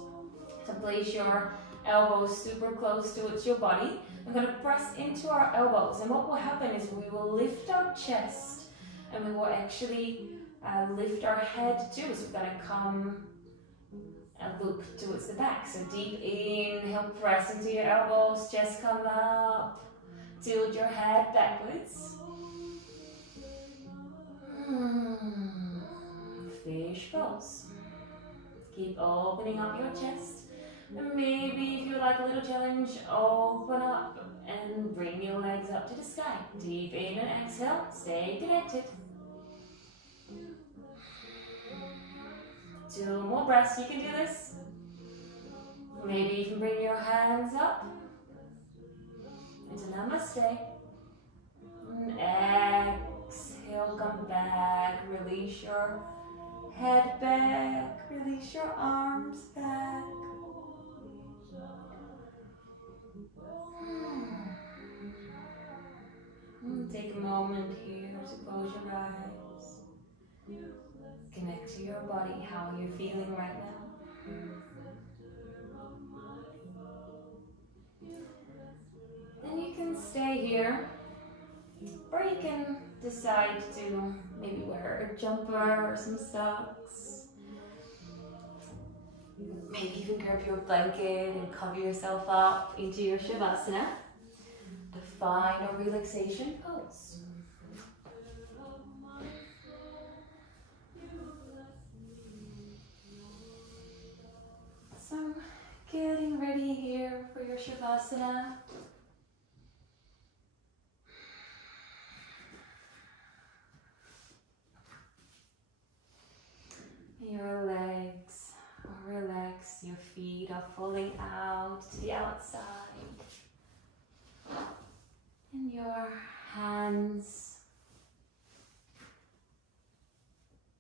So place your elbows super close towards your body. We're going to press into our elbows, and what will happen is we will lift our chest and we will actually lift our head too. So we're going to come and look towards the back. So deep inhale, press into your elbows, chest come up, tilt your head backwards. Fish pose. Keep opening up your chest. And maybe if you like a little challenge, open up and bring your legs up to the sky. Deep in and exhale, stay connected. 2 more breaths, you can do this. Maybe you can bring your hands up into Namaste. And exhale, come back, release your head back, release your arms back. Take a moment here to close your eyes. Connect to your body. How are you feeling right now? Then you can stay here, or you can decide to maybe wear a jumper or some socks. Maybe even grab your blanket and cover yourself up into your Shavasana, the final relaxation pose. So, getting ready here for your Shavasana. Your legs are relaxed, your feet are falling out to the outside. And your hands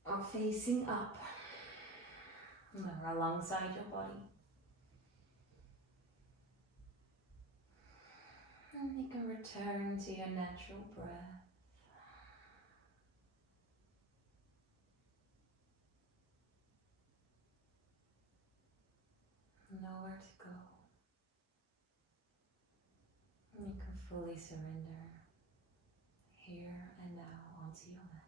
are facing up. And they're alongside your body. And you can return to your natural breath. Nowhere to go. And you can fully surrender here and now onto your mat.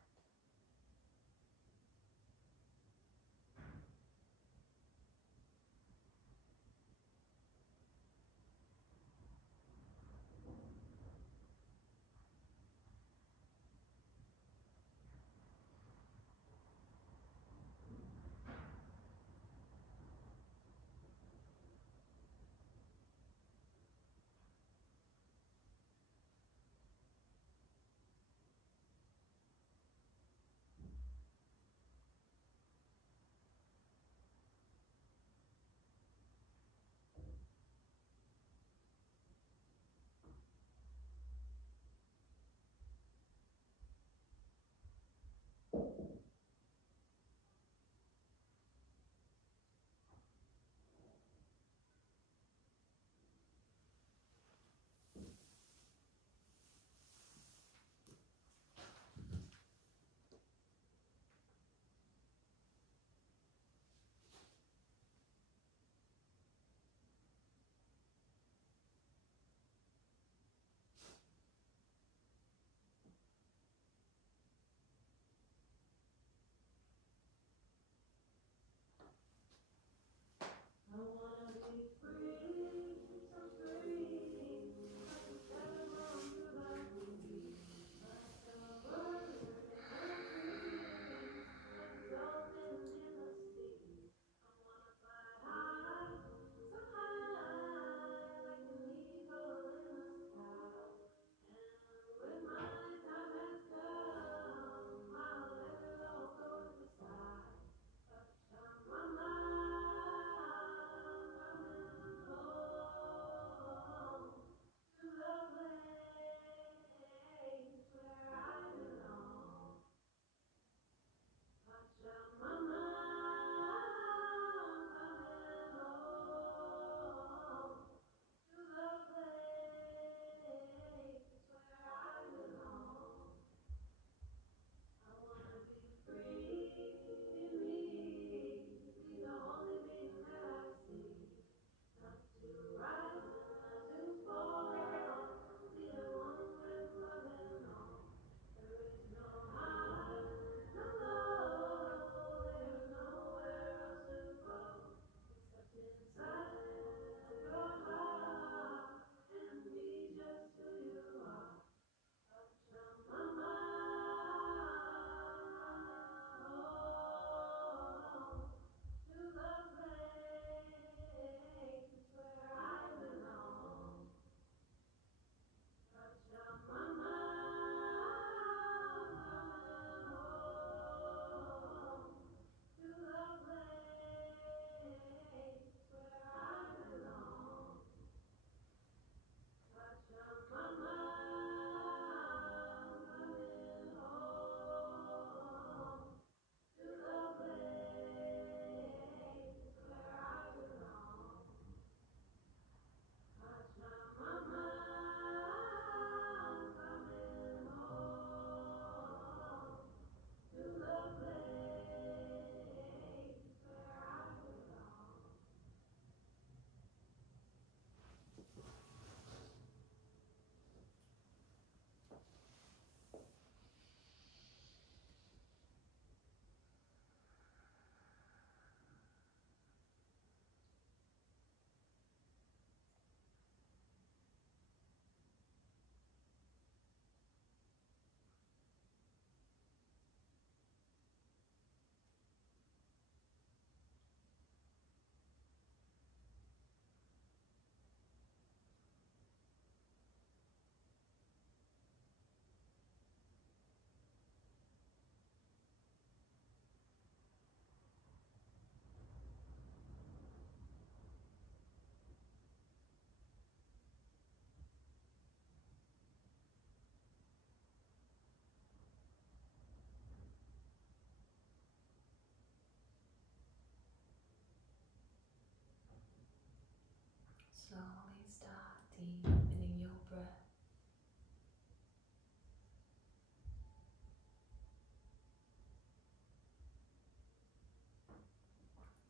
slowly start deepening your breath.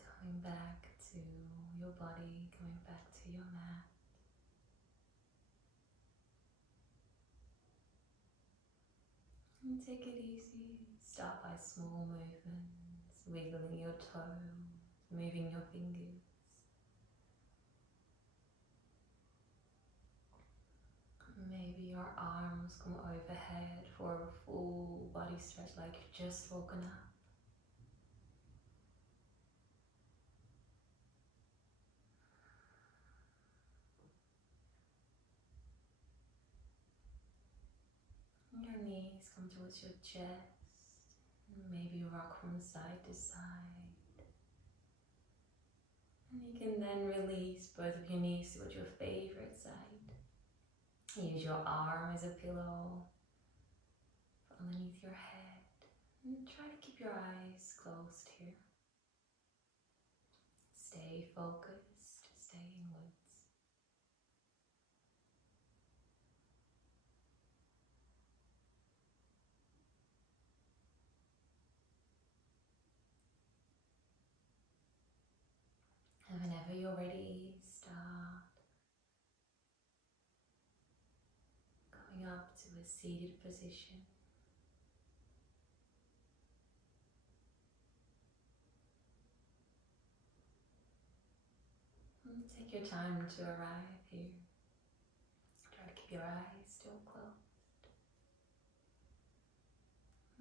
Coming back to your body, coming back to your mat. And take it easy. Start by small movements, wiggling your toes, moving your fingers. Maybe your arms come overhead for a full body stretch, like you've just woken up. Your knees come towards your chest. Maybe rock from side to side. And you can then release both of your knees towards your favorite side. Use your arm as a pillow underneath your head. And try to keep your eyes closed here. Stay focused, stay inwards. And whenever you're ready, start coming up to a seated position. And take your time to arrive here. Try to keep your eyes still closed.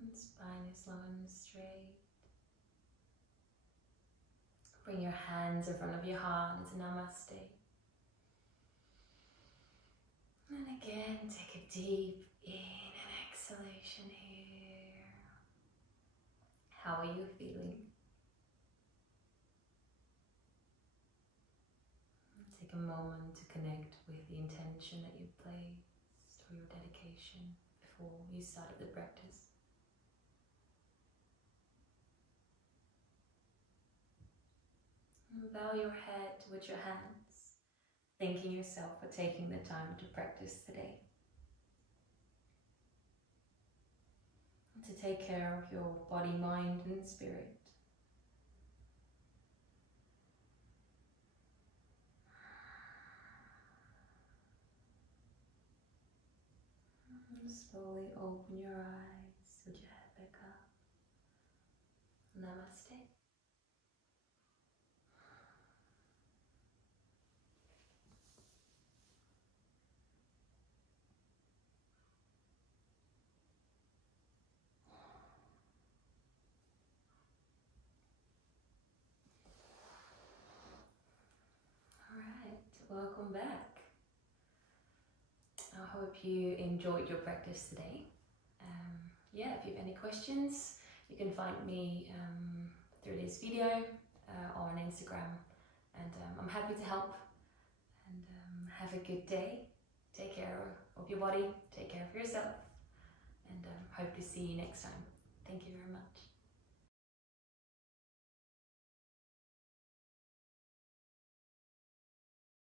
And spine is long and straight. Bring your hands in front of your heart into Namaste. And again, take a deep in and exhalation here. How are you feeling? Take a moment to connect with the intention that you placed or your dedication before you started the practice. And bow your head with your hands, thanking yourself for taking the time to practice today. To take care of your body, mind and spirit. And slowly open your eyes with your head back up. Namaste. Alright, welcome back. I hope you enjoyed your practice today. Yeah, if you have any questions, you can find me through this video on Instagram, and I'm happy to help. And have a good day. Take care of your body, take care of yourself, and hope to see you next time.